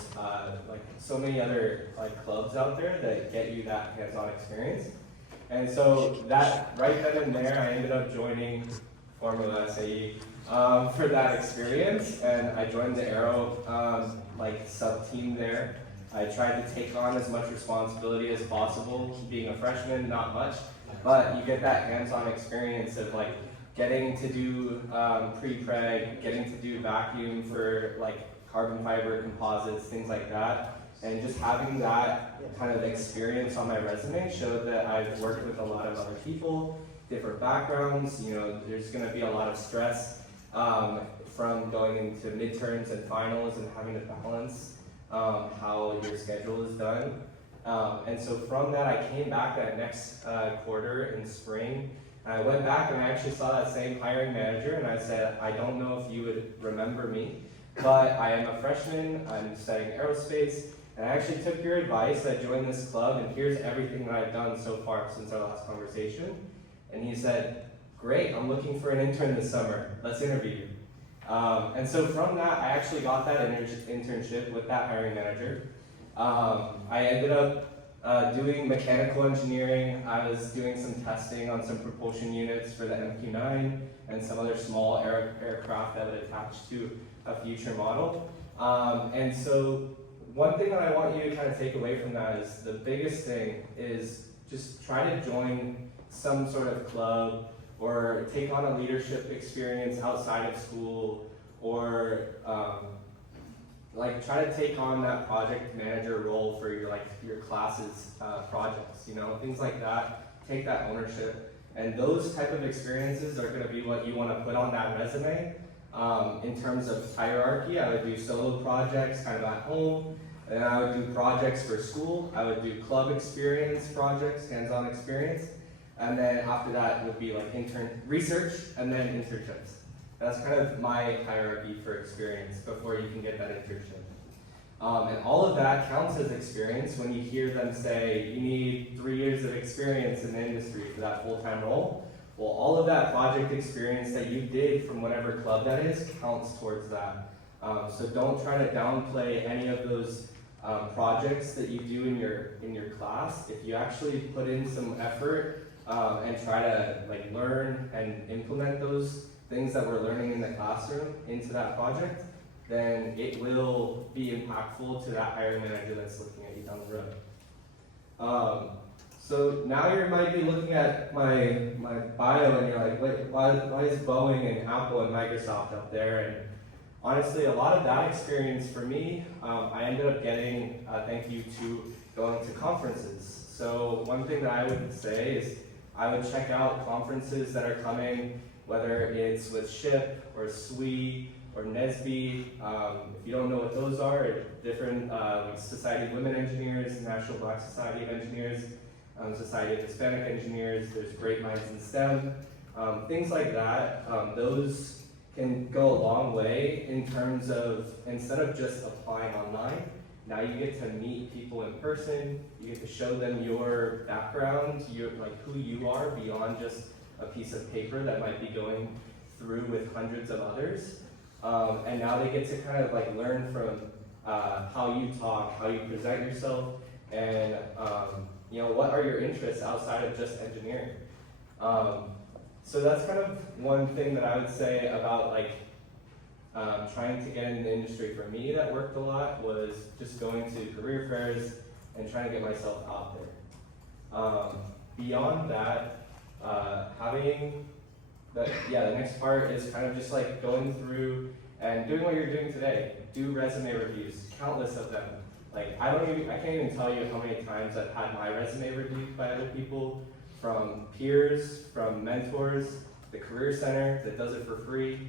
like so many other like clubs out there that get you that hands-on experience. And so that right then and there, I ended up joining Formula SAE for that experience, and I joined the Aero like sub-team there. I tried to take on as much responsibility as possible. Being a freshman, not much, but you get that hands-on experience of like getting to do pre-preg, getting to do vacuum for like carbon fiber composites, things like that. And just having that kind of experience on my resume showed that I've worked with a lot of other people, different backgrounds. You know, there's going to be a lot of stress from going into midterms and finals and having to balance how your schedule is done. And so from that, I came back that next quarter in spring. I went back and I actually saw that same hiring manager, and I said, I don't know if you would remember me, but I am a freshman, I'm studying aerospace, and I actually took your advice. I joined this club, and here's everything that I've done so far since our last conversation. And he said, great, I'm looking for an intern this summer. Let's interview you. And so from that, I actually got that internship with that hiring manager. I ended up doing mechanical engineering. I was doing some testing on some propulsion units for the MQ-9 and some other small aircraft that would attach to a future model. And so one thing that I want you to kind of take away from that is the biggest thing is just try to join some sort of club or take on a leadership experience outside of school, or like try to take on that project manager role for your classes projects, you know, things like that. Take that ownership, and those type of experiences are going to be what you want to put on that resume. In terms of hierarchy, I would do solo projects kind of at home, and I would do projects for school. I would do club experience projects, hands-on experience. And then after that would be like research and then internships. That's kind of my hierarchy for experience before you can get that internship. And all of that counts as experience when you hear them say you need 3 years of experience in the industry for that full-time role. Well, all of that project experience that you did from whatever club that is counts towards that. So don't try to downplay any of those projects that you do in your class. If you actually put in some effort and try to like learn and implement those things that we're learning in the classroom into that project, then it will be impactful to that hiring manager that's looking at you down the road. So now you might be looking at my bio and you're like, wait, why is Boeing and Apple and Microsoft up there? And honestly, a lot of that experience for me, I ended up getting thank you to going to conferences. So one thing that I would say is I would check out conferences that are coming, whether it's with SHIP or SWE or NSBE. If you don't know what those are, different Society of Women Engineers, National Black Society of Engineers, Society of Hispanic Engineers, there's Great Minds in STEM, things like that. Those can go a long way in terms of, instead of just applying online, now you get to meet people in person, you get to show them your background, like who you are beyond just a piece of paper that might be going through with hundreds of others. And now they get to kind of like learn from how you talk, how you present yourself, and what are your interests outside of just engineering. So that's kind of one thing that I would say about like trying to get in the industry. For me, that worked a lot, was just going to career fairs and trying to get myself out there. Beyond that, the next part is kind of just like going through and doing what you're doing today. Do resume reviews, countless of them. Like I can't even tell you how many times I've had my resume reviewed by other people, from peers, from mentors, the career center that does it for free.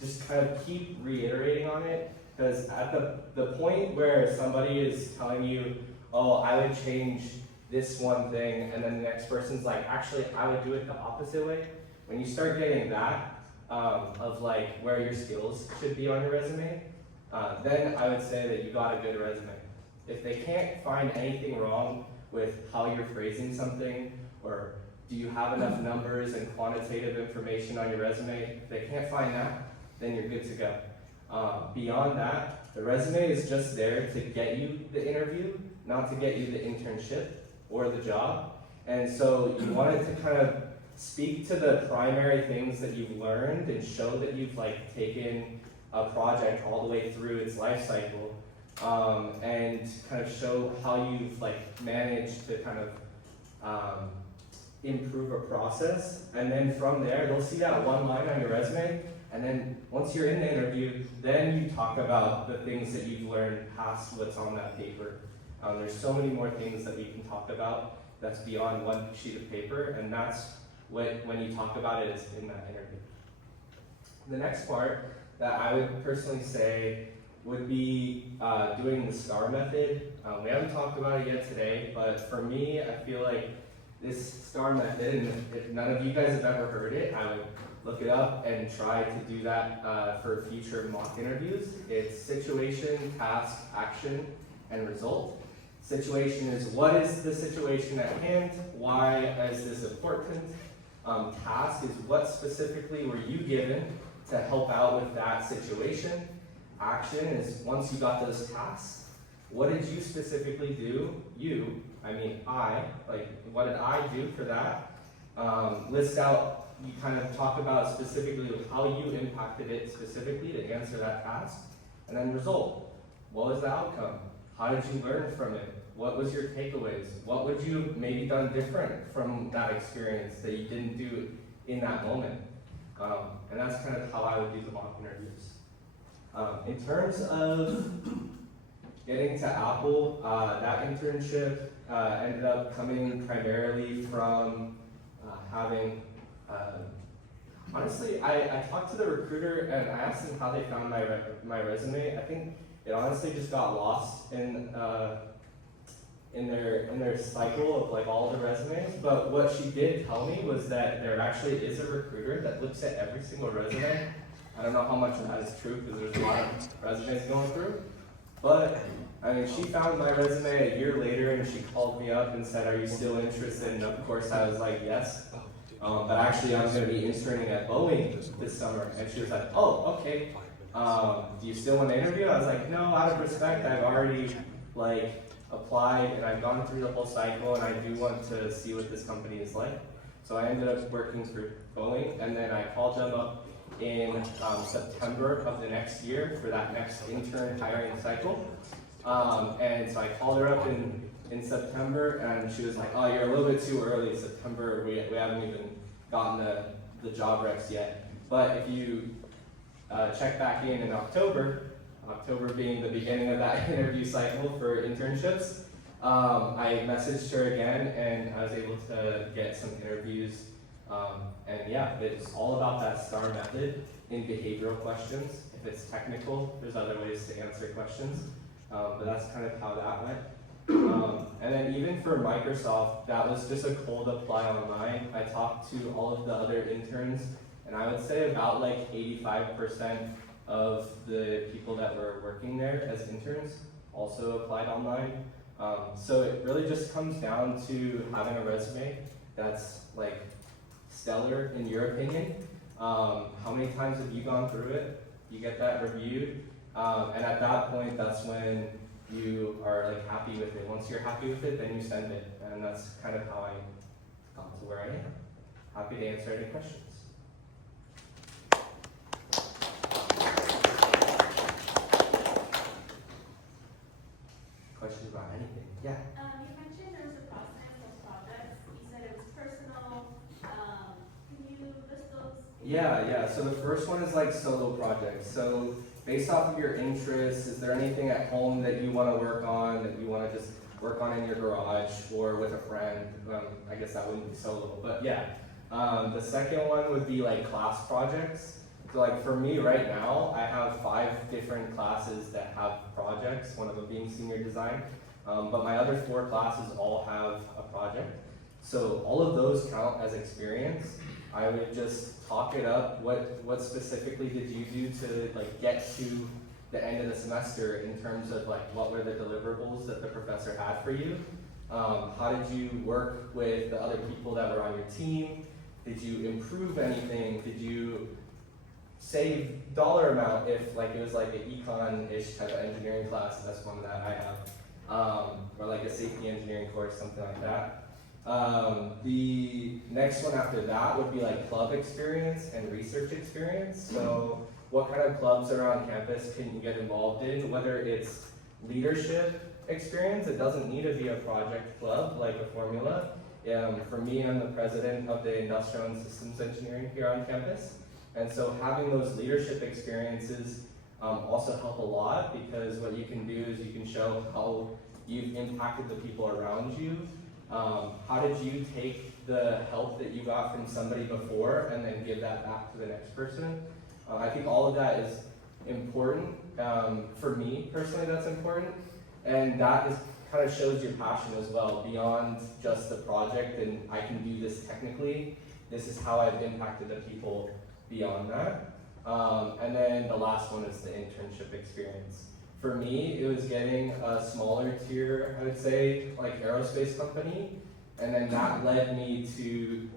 Just kind of keep reiterating on it, because at the point where somebody is telling you, oh, I would change this one thing, and then the next person's like, actually, I would do it the opposite way. When you start getting that, of like where your skills should be on your resume, then I would say that you got a good resume. If they can't find anything wrong with how you're phrasing something, or do you have enough numbers and quantitative information on your resume, if they can't find that, then you're good to go. Beyond that, the resume is just there to get you the interview, not to get you the internship or the job. And so you wanted to kind of speak to the primary things that you've learned and show that you've like taken a project all the way through its life cycle, and kind of show how you've like managed to kind of improve a process. And then from there, they'll see that one line on your resume, and then once you're in the interview, then you talk about the things that you've learned past what's on that paper. There's so many more things that we can talk about that's beyond one sheet of paper, and that's when you talk about it, it's in that interview. The next part that I would personally say would be doing the STAR method. We haven't talked about it yet today, but for me, I feel like this STAR method, and if none of you guys have ever heard it, I would look it up and try to do that for future mock interviews. It's situation, task, action, and result. Situation is, what is the situation at hand? Why is this important? Task is, what specifically were you given to help out with that situation? Action is, once you got those tasks, what did you specifically do? What did I do for that? List out, you kind of talk about specifically how you impacted it specifically to answer that task. And then result, what was the outcome? How did you learn from it? What was your takeaways? What would you have maybe done different from that experience that you didn't do in that moment? And that's kind of how I would do the mock interviews. In terms of getting to Apple, that internship ended up coming primarily from having, honestly, I talked to the recruiter and I asked them how they found my resume. I think it honestly just got lost in their cycle of like all the resumes. But what she did tell me was that there actually is a recruiter that looks at every single resume. I don't know how much of that is true because there's a lot of resumes going through. But I mean, she found my resume a year later and she called me up and said, "Are you still interested?" And of course I was like, yes. But actually I'm going to be interning at Boeing this summer. And she was like, "Oh, okay. Do you still want to interview?" I was like, "No, out of respect, I've already applied and I've gone through the whole cycle and I do want to see what this company is like." So I ended up working through Boeing, and then I called them up in September of the next year for that next intern hiring cycle. And so I called her up in September, and she was like, "Oh, you're a little bit too early. September, we haven't even gotten the job recs yet. But if you check back in October being the beginning of that interview cycle for internships, I messaged her again, and I was able to get some interviews. And yeah, it's all about that STAR method in behavioral questions. If it's technical, there's other ways to answer questions. But that's kind of how that went. And then even for Microsoft, that was just a cold apply online. I talked to all of the other interns, and I would say about like 85% of the people that were working there as interns also applied online. So it really just comes down to having a resume that's like stellar in your opinion. How many times have you gone through it? You get that reviewed, and at that point, that's when you are like happy with it. Once you're happy with it, then you send it, and that's kind of how I got to where I am. Happy to answer any questions. Questions about anything? Yeah. You mentioned there was a process of projects. You said it was personal. Can you list those? Yeah. So the first one is like solo projects. So based off of your interests, is there anything at home that you want to work on, that you want to just work on in your garage or with a friend? I guess that wouldn't be solo, but yeah. The second one would be like class projects. So like for me right now, I have 5 different classes that have projects, one of them being senior design. But my other 4 classes all have a project. So all of those count as experience. I would just talk it up. What specifically did you do to like get to the end of the semester in terms of like what were the deliverables that the professor had for you? How did you work with the other people that were on your team? Did you improve anything? Did you save dollar amount if like it was like an econ-ish type of engineering class? That's one that I have. Or like a safety engineering course, something like that. The next one after that would be like club experience and research experience. So what kind of clubs are on campus can you get involved in? Whether it's leadership experience, it doesn't need to be a project club like a formula. For me, I'm the president of the Industrial and Systems Engineering here on campus. And so having those leadership experiences also help a lot, because what you can do is you can show how you've impacted the people around you. How did you take the help that you got from somebody before and then give that back to the next person? I think all of that is important. For me personally, that's important. And that is kind of shows your passion as well, beyond just the project and I can do this technically. This is how I've impacted the people beyond that. And then the last one is the internship experience. For me, it was getting a smaller tier, I would say, like aerospace company. And then that led me to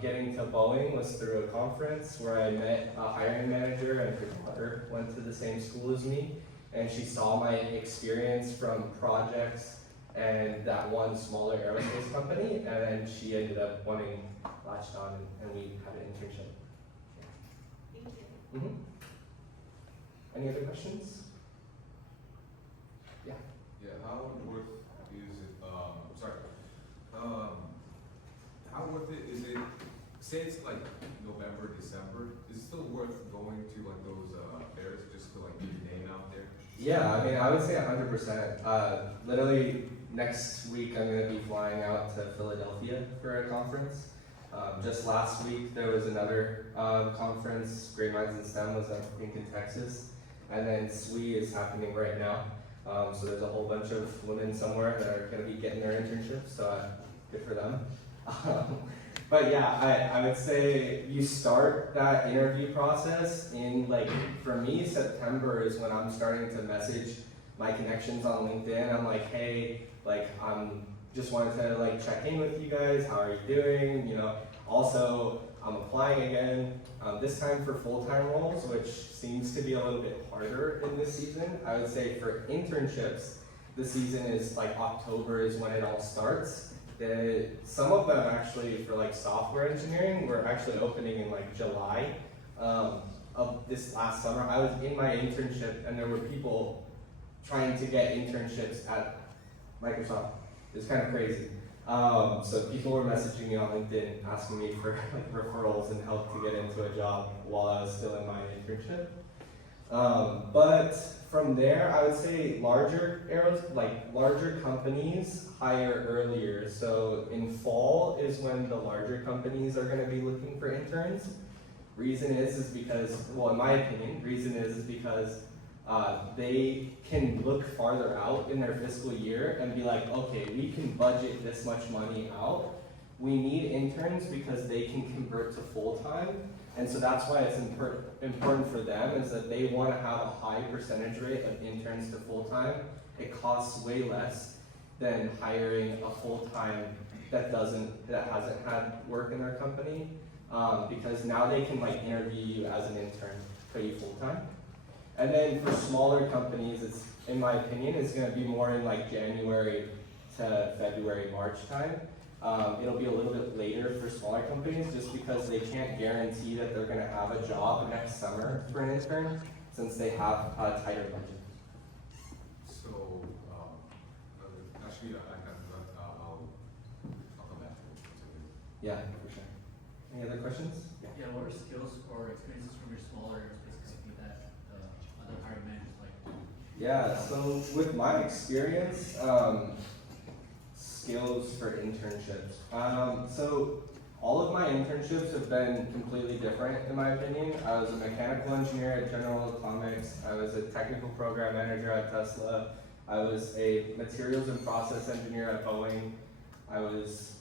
getting to Boeing was through a conference where I met a hiring manager, and her daughter went to the same school as me. And she saw my experience from projects and that one smaller aerospace company. And then she ended up wanting latched on, and we had an internship. Thank you. Mm-hmm. Any other questions? Yeah. Yeah, how worth is it, how worth it is it, say it's like November, December, is it still worth going to like those fairs just to like get your name out there? Yeah, I mean, I would say 100%. Literally next week I'm gonna be flying out to Philadelphia for a conference. Just last week there was another conference, Great Minds in STEM was I think in Texas. And then SWE is happening right now. So there's a whole bunch of women somewhere that are gonna be getting their internships, so good for them. But yeah, I would say you start that interview process in like, for me, September is when I'm starting to message my connections on LinkedIn. I'm like, hey, like I'm just wanted to like check in with you guys. How are you doing? You know, also I'm applying again, this time for full-time roles, which seems to be a little bit harder in this season. I would say for internships, the season is like October is when it all starts. Some of them actually for like software engineering were actually opening in like July of this last summer. I was in my internship and there were people trying to get internships at Microsoft. It's kind of crazy. So people were messaging me on LinkedIn asking me for like referrals and help to get into a job while I was still in my internship. But from there, I would say larger companies hire earlier. So in fall is when the larger companies are going to be looking for interns. Reason is because, well, in my opinion, is because they can look farther out in their fiscal year and be like, okay, we can budget this much money out. We need interns because they can convert to full-time. And so that's why it's important for them is that they want to have a high percentage rate of interns to full-time. It costs way less than hiring a full-time that hasn't had work in their company, because now they can like interview you as an intern, pay you full-time. And then for smaller companies, it's, in my opinion, it's going to be more in like January to February, March time. It'll be a little bit later for smaller companies just because they can't guarantee that they're going to have a job next summer for an intern since they have a tighter budget. So, actually, I can, I'll come back. Yeah, for sure. Any other questions? Yeah, what are skills or experiences from your smaller aerospace company that other hiring managers like? Yeah, so with my experience, skills for internships. So all of my internships have been completely different in my opinion. I was a mechanical engineer at General Atomics. I was a technical program manager at Tesla. I was a materials and process engineer at Boeing. I was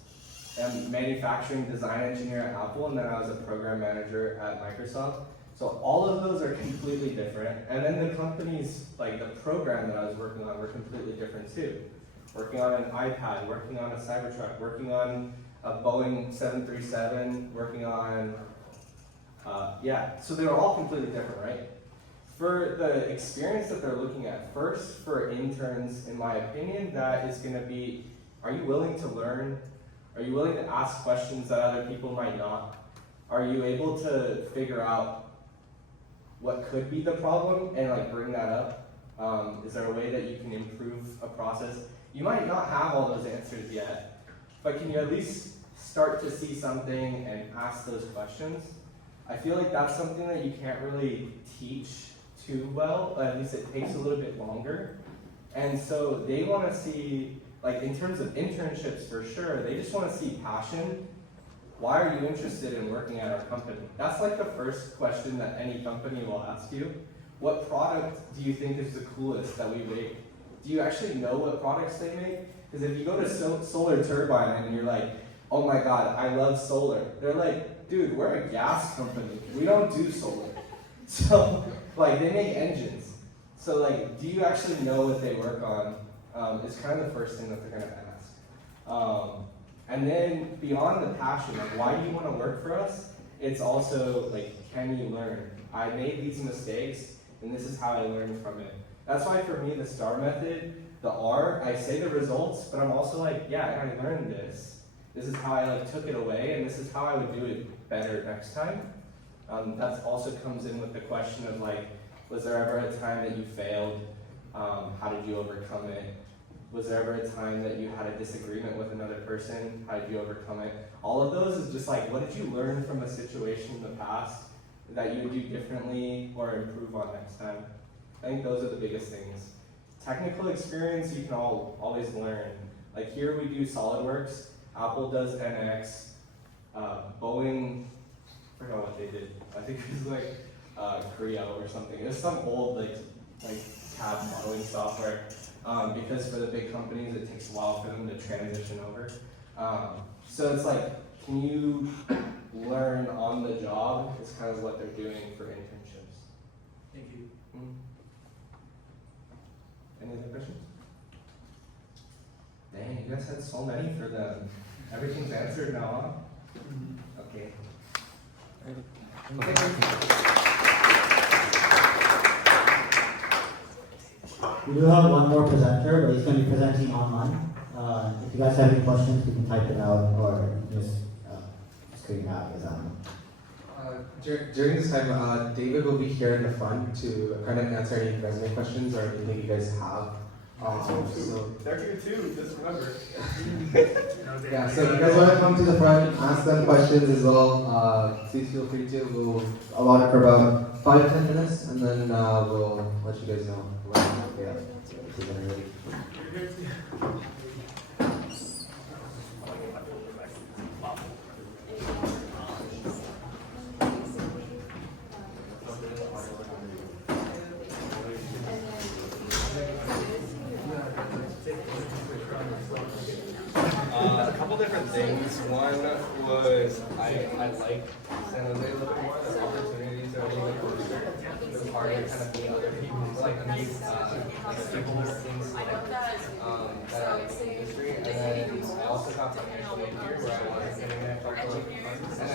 a manufacturing design engineer at Apple, and then I was a program manager at Microsoft. So all of those are completely different. And then the companies, like the program that I was working on were completely different too. Working on an iPad, working on a Cybertruck, working on a Boeing 737, working on, so they were all completely different, right? For the experience that they're looking at, first for interns, in my opinion, that is gonna be, are you willing to learn? Are you willing to ask questions that other people might not? Are you able to figure out what could be the problem and like bring that up? Is there a way that you can improve a process? You might not have all those answers yet, but can you at least start to see something and ask those questions? I feel like that's something that you can't really teach too well, but at least it takes a little bit longer. And so they want to see, like in terms of internships for sure, they just want to see passion. Why are you interested in working at our company? That's like the first question that any company will ask you. What product do you think is the coolest that we make? Do you actually know what products they make? Because if you go to Solar Turbine and you're like, oh my god, I love solar. They're like, dude, we're a gas company. We don't do solar. So, like, they make engines. So, like, do you actually know what they work on? Is kind of the first thing that they're going to ask. And then beyond the passion, like, why do you want to work for us? It's also, like, can you learn? I made these mistakes, and this is how I learned from it. That's why for me, the STAR method, the R, I say the results, but I'm also like, yeah, I learned this. This is how I like took it away, and this is how I would do it better next time. That also comes in with the question of like, was there ever a time that you failed? How did you overcome it? Was there ever a time that you had a disagreement with another person? How did you overcome it? All of those is just like, what did you learn from a situation in the past that you would do differently or improve on next time? I think those are the biggest things. Technical experience, you can always learn. Like here we do SolidWorks, Apple does NX, Boeing, I forgot what they did. I think it was like Creo or something. It was some old like CAD modeling software. Because for the big companies, it takes a while for them to transition over. So it's like, can you learn on the job? Is kind of what they're doing for internships. Thank you. Any other questions? Dang, you guys had so many for them. Everything's answered now, huh? Okay. We do have one more presenter, but he's going to be presenting online. If you guys have any questions, you can type it out or you can just screen it out. During this time, David will be here in the front to kind of answer any resume questions or anything you guys have. So They're here too, just remember. yeah, so if you guys want to come to the front, ask them questions as well. Please feel free to. We'll allot it for about 5-10 minutes, and then we'll let you guys know when they're ready. A couple different things. One was I like San Jose a little bit more. The opportunities are a little bit closer. It's hard to kind of meet other people, like meet people or things like that are in the industry. And then I also got financial aid here where I was getting a couple of funds and I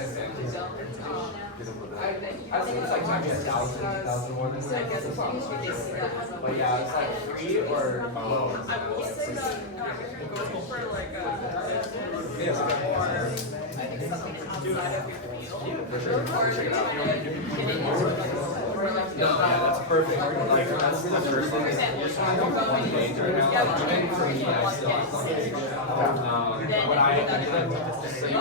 family. I think it's like maybe 1,000 more than that. But yeah, it's like free or No, yeah, that's perfect. Like, that's the first thing is you're trying to go one page right now. Like, even for me, I still have some page. What I ended up, just so you know,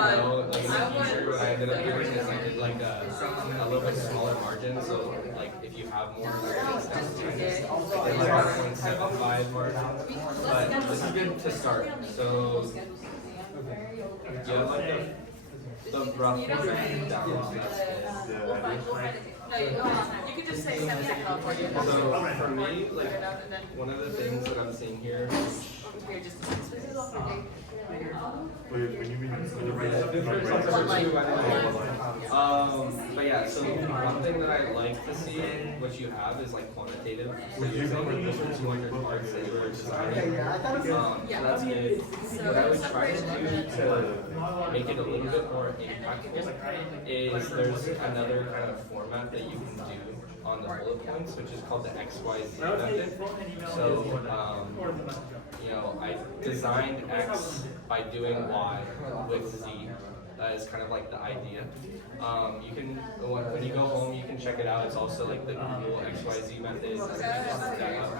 like in the future, what I ended up doing is I did like a little bit smaller margin. So, like, if you have more, it's down to I did like a 0.75 margin. But this is good to start. So, yeah, like the rough down. No, you can just say something. So for me, like one of the things that I'm seeing here. But yeah, so one thing that I like to see what you have is like quantitative. So you have over 200 parts that you are designing. So that's good. What I would try to do to make it a little bit more impactful is there's another kind of format that you can do on the bullet points, which is called the XYZ method. So, you know, I designed X by doing Y with Z. That is kind of like the idea. You can, when you go home, you can check it out. It's also like the Google XYZ method. You can just look that up.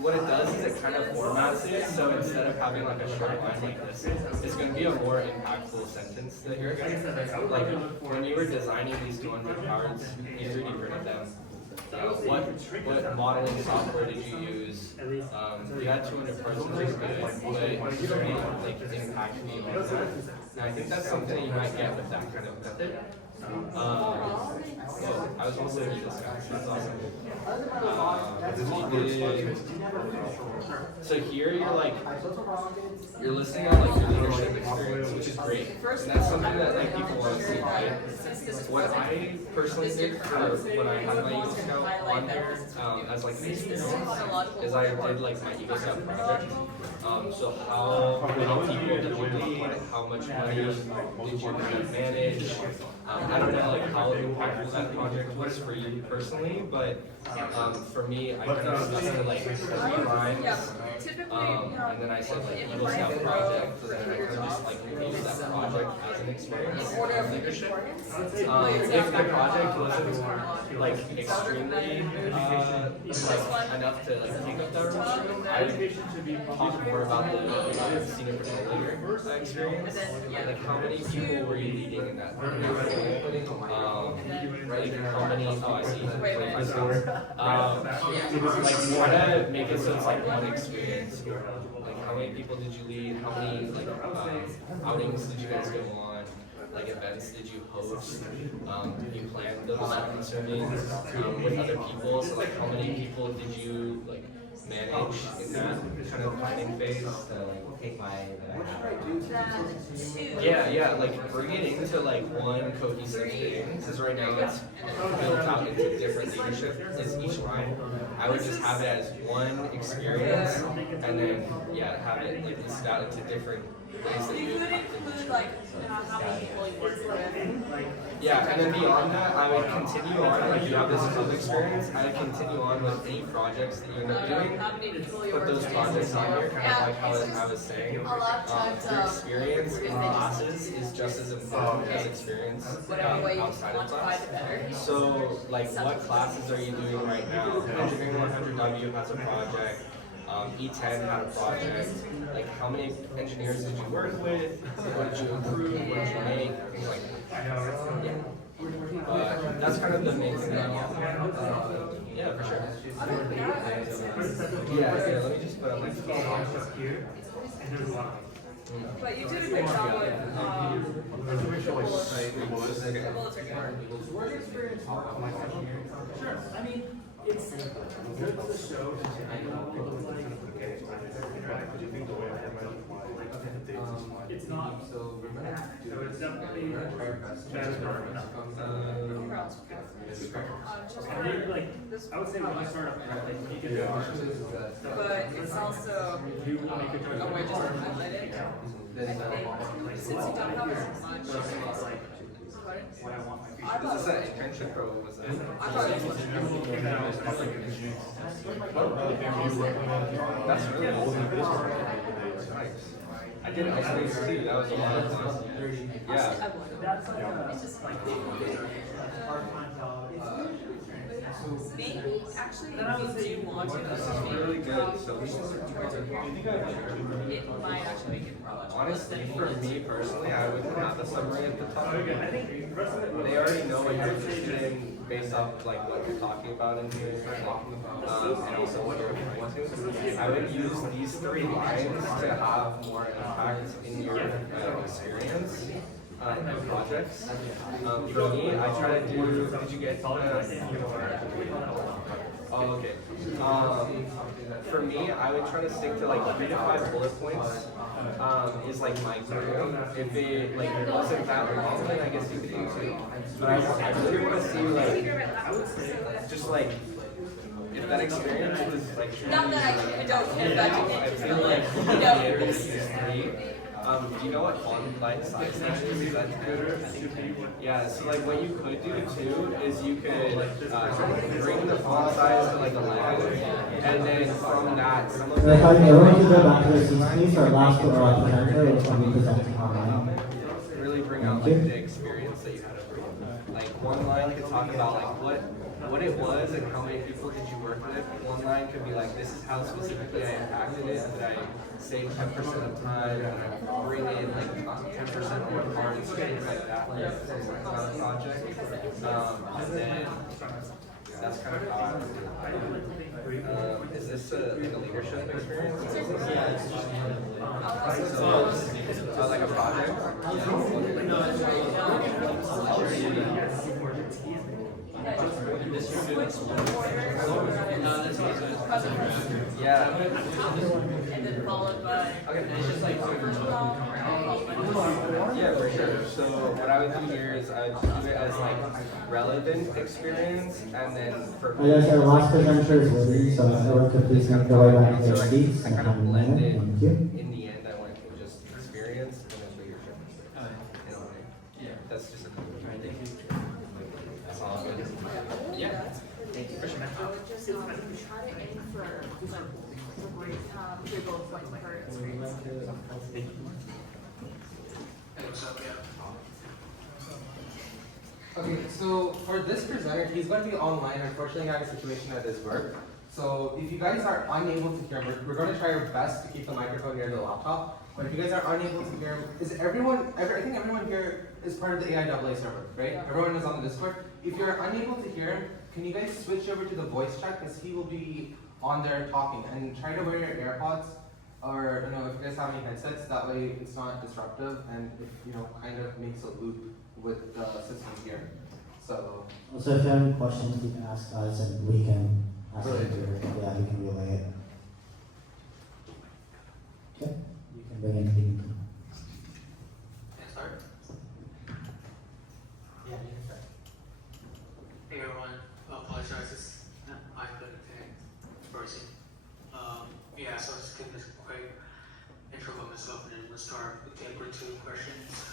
What it does is it kind of formats it, so instead of having like a short line like this, it's going to be a more impactful sentence that you're going to like when you were designing these 200 cards, you 3D printed them. What modeling software did you use? You had 200 parts, which is good, but is there any like impact fee like that? And I think that's something you might get with that kind of method. So I was also in this guy, so that's awesome. So here you're listing out like your leadership experience, which is great. And that's something that like people want to see, right? What I personally did for when I had my Eagle Scout on here as like an experience is I did like my Eagle Scout project. So how many people did you lead? How much money did you kind of manage? I don't know like how impactful that project was for you personally, but for me, I kind of stuck to like 3 lines, and then I said like Eagle Scout project, and then I kind of just like used that project as an experience of leadership. If the project wasn't like extremely like enough to like take up that room, I would talk more about the senior patrol leader experience. Like how many people were you leading in that role? Like how many? Oh, I see. Like try to make it so it's like one experience. Like how many people did you lead? How many like outings did you guys go on? Like events did you host? Did you plan those? I'm assuming with other people. So like how many people did you like manage in that kind of planning phase? Take my Yeah, like bring it into like one cohesive thing. Because right now it's built out into different leadership is each line. I would just have it as one experience, and then have it like listed out into different You could include like how many people you work with. Yeah, and then beyond that, I would continue on, like you have this club experience, I would continue on with any projects that you end up doing. How many people you Put work those with. projects on here, kind of like how I was saying. A lot of times, Your experience in classes is just as important as experience whatever way you outside of quantify class. it better. So, like, what classes are you doing right now? Engineering 100W has a project. E10 had a project. Like, how many engineers did you work with? What did you improve? What did you make? Things like that. Yeah. But that's kind of the main thing that I want. Yeah, for sure. Yeah, let me just put on my phone. But you did a good job with Sure. I mean, it's good to show that I know what it looks like. It's not. So it's definitely better. I mean, like, I would say when you start up, like, you can do but it's also a way just to highlight it. I think since you don't have as much. Is this an internship or what was that? I thought it was. That's really cool. Nice. I did ice too, that was a lot of fun. Yeah. That's like it's just like part-time job. Maybe actually if you do want to, This is really good, so we should. it might actually make it more legible. Honestly, for me personally, I wouldn't have the summary at the top. I think They already know what you're interested in based off like what you're talking about in here, and also what you're referring to. I would use these 3 lines to have more impact in your experience and projects. For me, I try to do. Did you get? Oh, okay. For me, I would try to stick to like 3 to 5 bullet points. Is like my goal. If it like wasn't that long, then I guess you could do 2. But I really want to see like just like if that experience was like. Not that I don't care about I it, feel like you know. at least 3. Do you know what font line size that is? Is that good? Yeah, so like what you could do too is you could bring the font size to like 11, and then from that, some of If everyone can go back to their seats, please, our last presenter is going to be presenting online. really bring out like the experience that you had over here. Like one line could talk about like what it was and how many people did you work with. One line could be like, this is how specifically I impacted it. Did I save 10% of time? Did I bring in like 10% more parts, things like that. Like on a project. And then that's kind of how I would do it. Is this like a leadership experience? Yeah. So, like a project? Yeah. And then followed by. Okay. Yeah, for sure. So what I would do here is I would do it as like relevant experience, and then for I guess our last presenter is Lily, so everyone could please make their way back to their I seats. kind of blended. Thank you. In the end, I went with just experience and then leadership. In a way. Yeah. That's just a cool. Thank you. That's all good. Yeah. Thank you. For sure, man. I would just try to aim for big goals like her experience. Okay, so for this presenter, he's going to be online. Unfortunately, I had a situation at his work. So if you guys are unable to hear him, we're going to try our best to keep the microphone near the laptop. But if you guys are unable to hear him, is everyone, I think everyone here is part of the AIAA server, right? Yeah. Everyone is on the Discord. If you're unable to hear him, can you guys switch over to the voice chat, because he will be on there talking, and try to wear your AirPods, or if you guys have any headsets, that way it's not disruptive, and it kind of makes a loop with the system here. So Also, if you have any questions, you can ask us and we can ask them here. Yeah, we can relay it. Okay, you can bring in the meeting. Can I start? Yeah, you can start. Hey everyone, apologizes. I couldn't attend in person. Yeah, so I'll just keep this quick. intro about myself, and then we'll start with the grade 2 questions.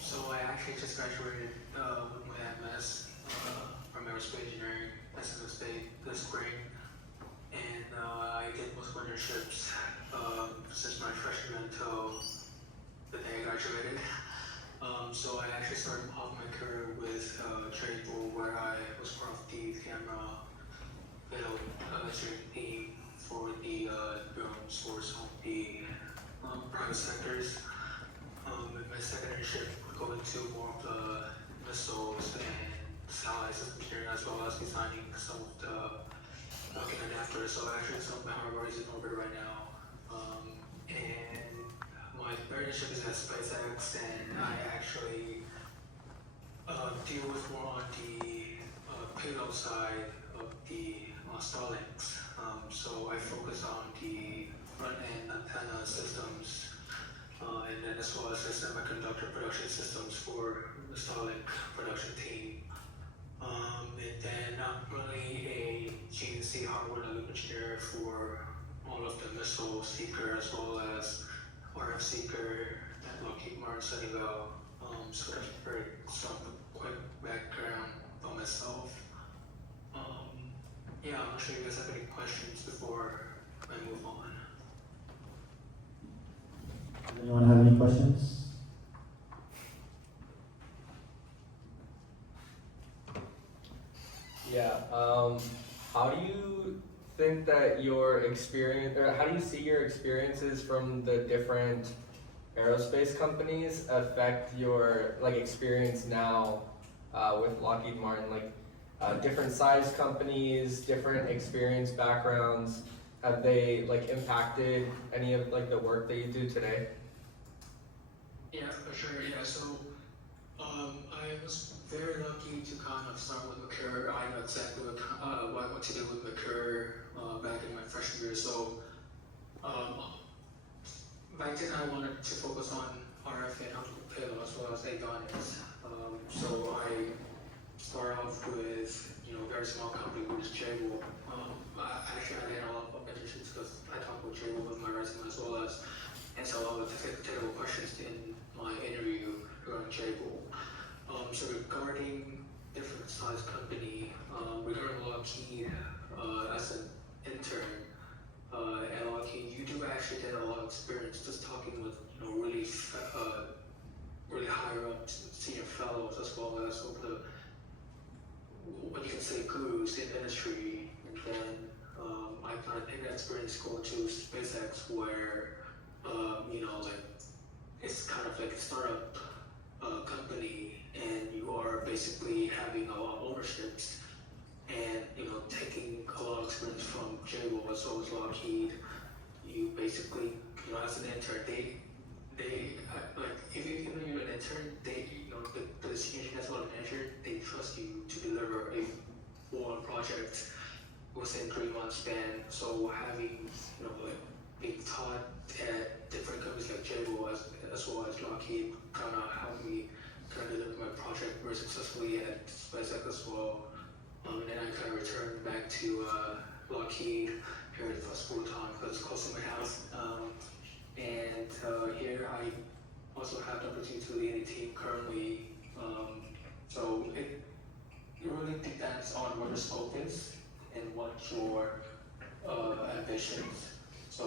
So I actually just graduated with my MS from aerospace engineering at San Jose State this spring, and I did multiple internships since my freshman until the day I graduated. So I actually started off my career with Tradable, where I was part of the camera engineering team for the drone source of the private sectors. In my second internship, we go into more of the missiles and satellite system engineering, as well as designing some of the rocket adapters. So actually, some of my hardware is in orbit right now. And my third internship is at SpaceX, and I actually deal with more on the payload side of the Starlinks. So I focus on the front-end antenna systems, and then as well as the semiconductor production systems for the Starlink production team. And then I'm really a GNC hardware and loop engineer for all of the missile seeker as well as RF seeker at Lockheed Martin Sunnyvale. So that's very some quick background on myself. Yeah, I'm not sure if you guys have any questions before I move on. Does anyone have any questions? Yeah. How do you think that your experience, or how do you see your experiences from the different aerospace companies affect your experience now with Lockheed Martin? Different size companies, different experience backgrounds. Have they impacted any of the work that you do today? Yeah, for sure. Yeah, so I was very lucky to kind of start with Mercure. I know exactly what I want to do with Mercure back in my freshman year. So back then I wanted to focus on RF and optical payload as well as avionics. So I started off with very small company, which is Jabil. Actually, I had a lot of internships because I talked with Jabil with my resume as well as answer a lot of technical questions in my interview regarding Jabil. So regarding different size company, regarding Lockheed as an intern, at Lockheed, you do actually get a lot of experience just talking with really higher up senior fellows as well as all the what you can say gurus in the industry. And then I kind of take that experience going to SpaceX where it's kind of like a startup company, and you are basically having a lot of ownerships and taking a lot of experience from Jabil as well as Lockheed. You basically as an intern they if you're an intern, the senior as well as an intern, they trust you to deliver a full project within 3 months span. So having being taught at different companies like Jabil as well as Lockheed kind of helped me kind of deliver my project very successfully at SpaceX as well. And then I kind of returned back to Lockheed here for full time because it's close to my house. And here I also have the opportunity to lead a team currently. So it really depends on what your scope is and what your ambitions. So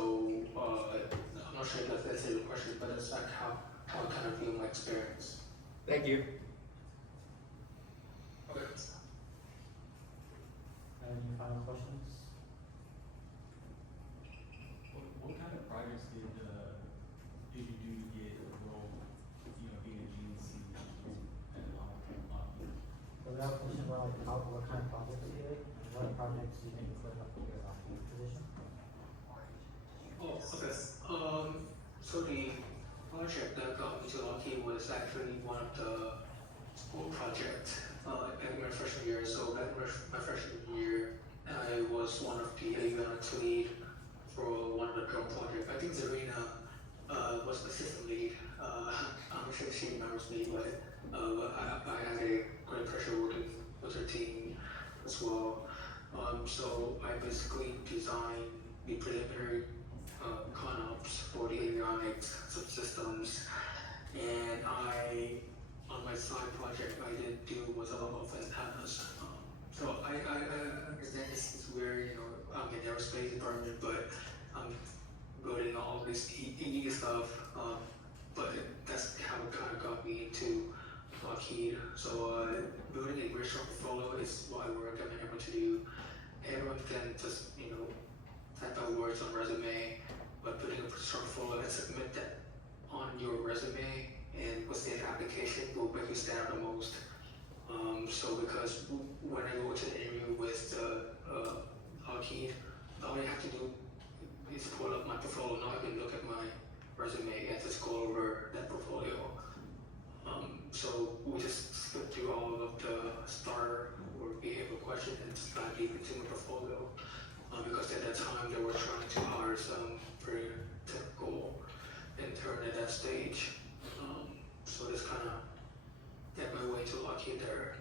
I'm not sure if that's answered your question, but it's like how I kind of view my experience. Thank you. Okay. Any final questions? What kind of projects did you do to get a role, being a GNC and Lockheed? So we have a question about what kind of projects you did, and what projects you think would help your position? Oh, okay. So the project that got me to Lockheed was actually one of the school projects back in my freshman year. So back in my freshman year, I was one of the avionics lead for one of the drone projects. I think Zarina was the system lead. I'm not sure if she remembers me, but I had a great pleasure working with her team as well. So I basically designed the preliminary ConOps for the avionics subsystems, and on my side project, I did do was a lot of antennas. So I understand this is weird, you know, I'm in aerospace department, but I'm building all this EE stuff, but that's how it kind of got me into Lockheed. So building a great strong portfolio is what I work I'm able to do. Everyone can just, you know, type out words on resume, but putting a strong portfolio and submit that on your resume and what's the application will make you stand out the most. So because when I go to the interview with Lockheed, all I have to do is pull up my portfolio. Now I can look at my resume and just go over that portfolio. So we just skip through all of the STAR or behavioral questions and just dive deep into my portfolio. Because at that time they were trying to hire some very technical intern at that stage. So this kind of get my way to Lockheed there.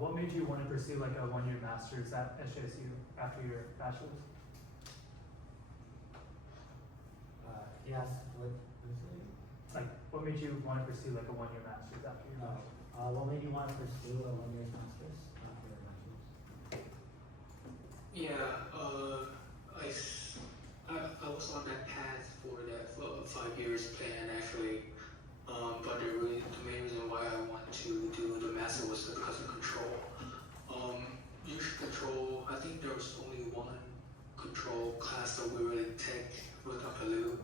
What made you want to pursue like a one-year master's at SJSU after your bachelor's? Yes, what is it? Like, what made you want to pursue like a one-year master's after your bachelor's? What made you want to pursue a one-year master's after your bachelor's? Yeah, I was on that path for that 5 years plan actually, but the main reason why I want to do the master was because of control. Usually control, I think there was only one control class that we really take with Apelu,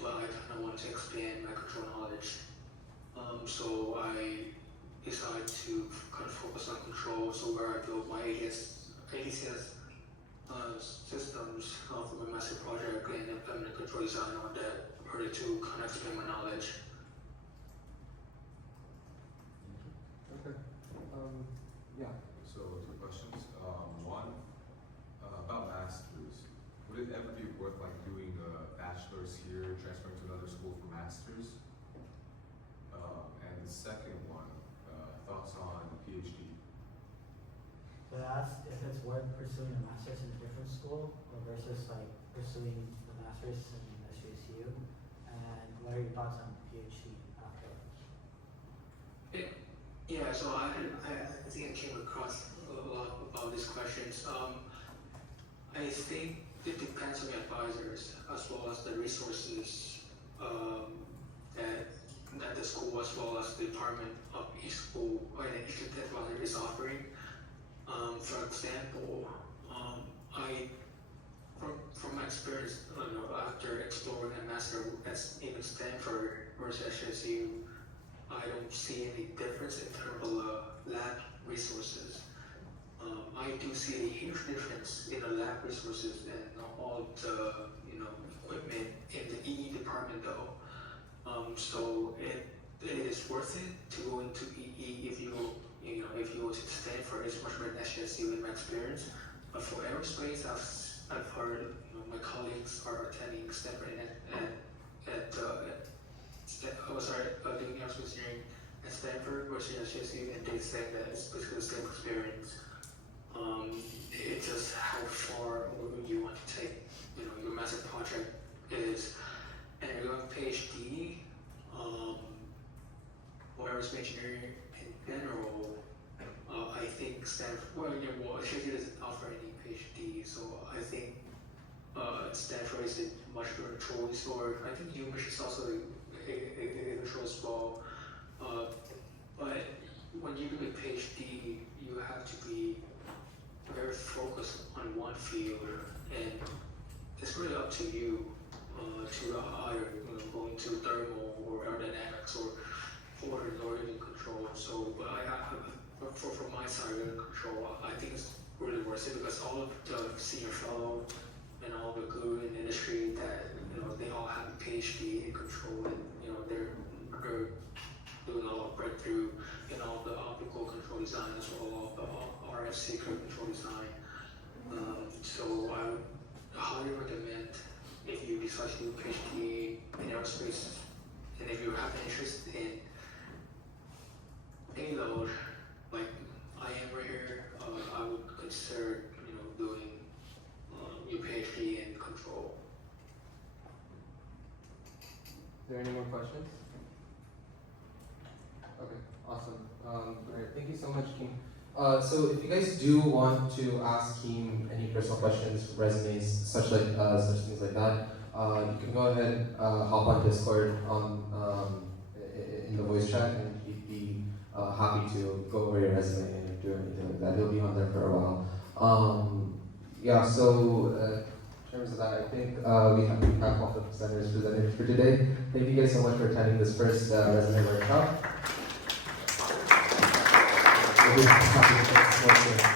but I kind of wanted to expand my control knowledge. So I decided to kind of focus on control, so where I built my ADCS systems for my master project and implement control design on that, really to kind of expand my knowledge. Okay. Yeah. So 2 questions. One, about masters. Would it ever be worth like doing a bachelor's here, transferring to another school for masters? And the second one, thoughts on PhD. But asked if it's worth pursuing a master's in a different school or versus like pursuing the master's in SJSU, and what are your thoughts on PhD afterwards? Yeah, so I think I came across a lot about these questions. I think it depends on the advisors as well as the resources that the school as well as the department of each school or each advisor is offering. For example, from my experience, after exploring a master at even Stanford versus SJSU, I don't see any difference in terms of lab resources. I do see a huge difference in the lab resources and all the equipment in the EE department though. So it is worth it to go into EE if you go to Stanford. It's much better than SJSU in my experience. But for aerospace, I've heard my colleagues are attending Stanford doing aerospace engineering at Stanford versus SJSU, and they say that it's basically the same experience. It's just how far you want to take, your master project is, and you're going PhD, or aerospace engineering in general. I think Stanford, SJSU doesn't offer any PhD, so I think Stanford is a much better choice, or I think UMich is also a choice as well. But when you do a PhD, you have to be very focused on one field, and it's really up to you to either go into thermal or aerodynamics or fluid or even control. So, for my side of control, I think it's really worth it because all of the senior fellow and all the guru in the industry that they all have a PhD in control, and they're doing a lot of breakthrough in all the optical control design as well, all the RF secret control design. So I would highly recommend if you decide to do a PhD in aerospace, and if you have an interest in payload, like I am right here, I would consider control. Is there any more questions? Okay, awesome. Alright, thank you so much, Keem. So if you guys do want to ask Keem any personal questions, resumes, such things like that, you can go ahead, hop on Discord in the voice chat, and he'd be happy to go over your resume and do anything like that. He'll be on there for a while. Yeah. So in terms of that, I think we have all the presenters presented for today. Thank you guys so much for attending this first resume workshop. We'll be happy to take some more.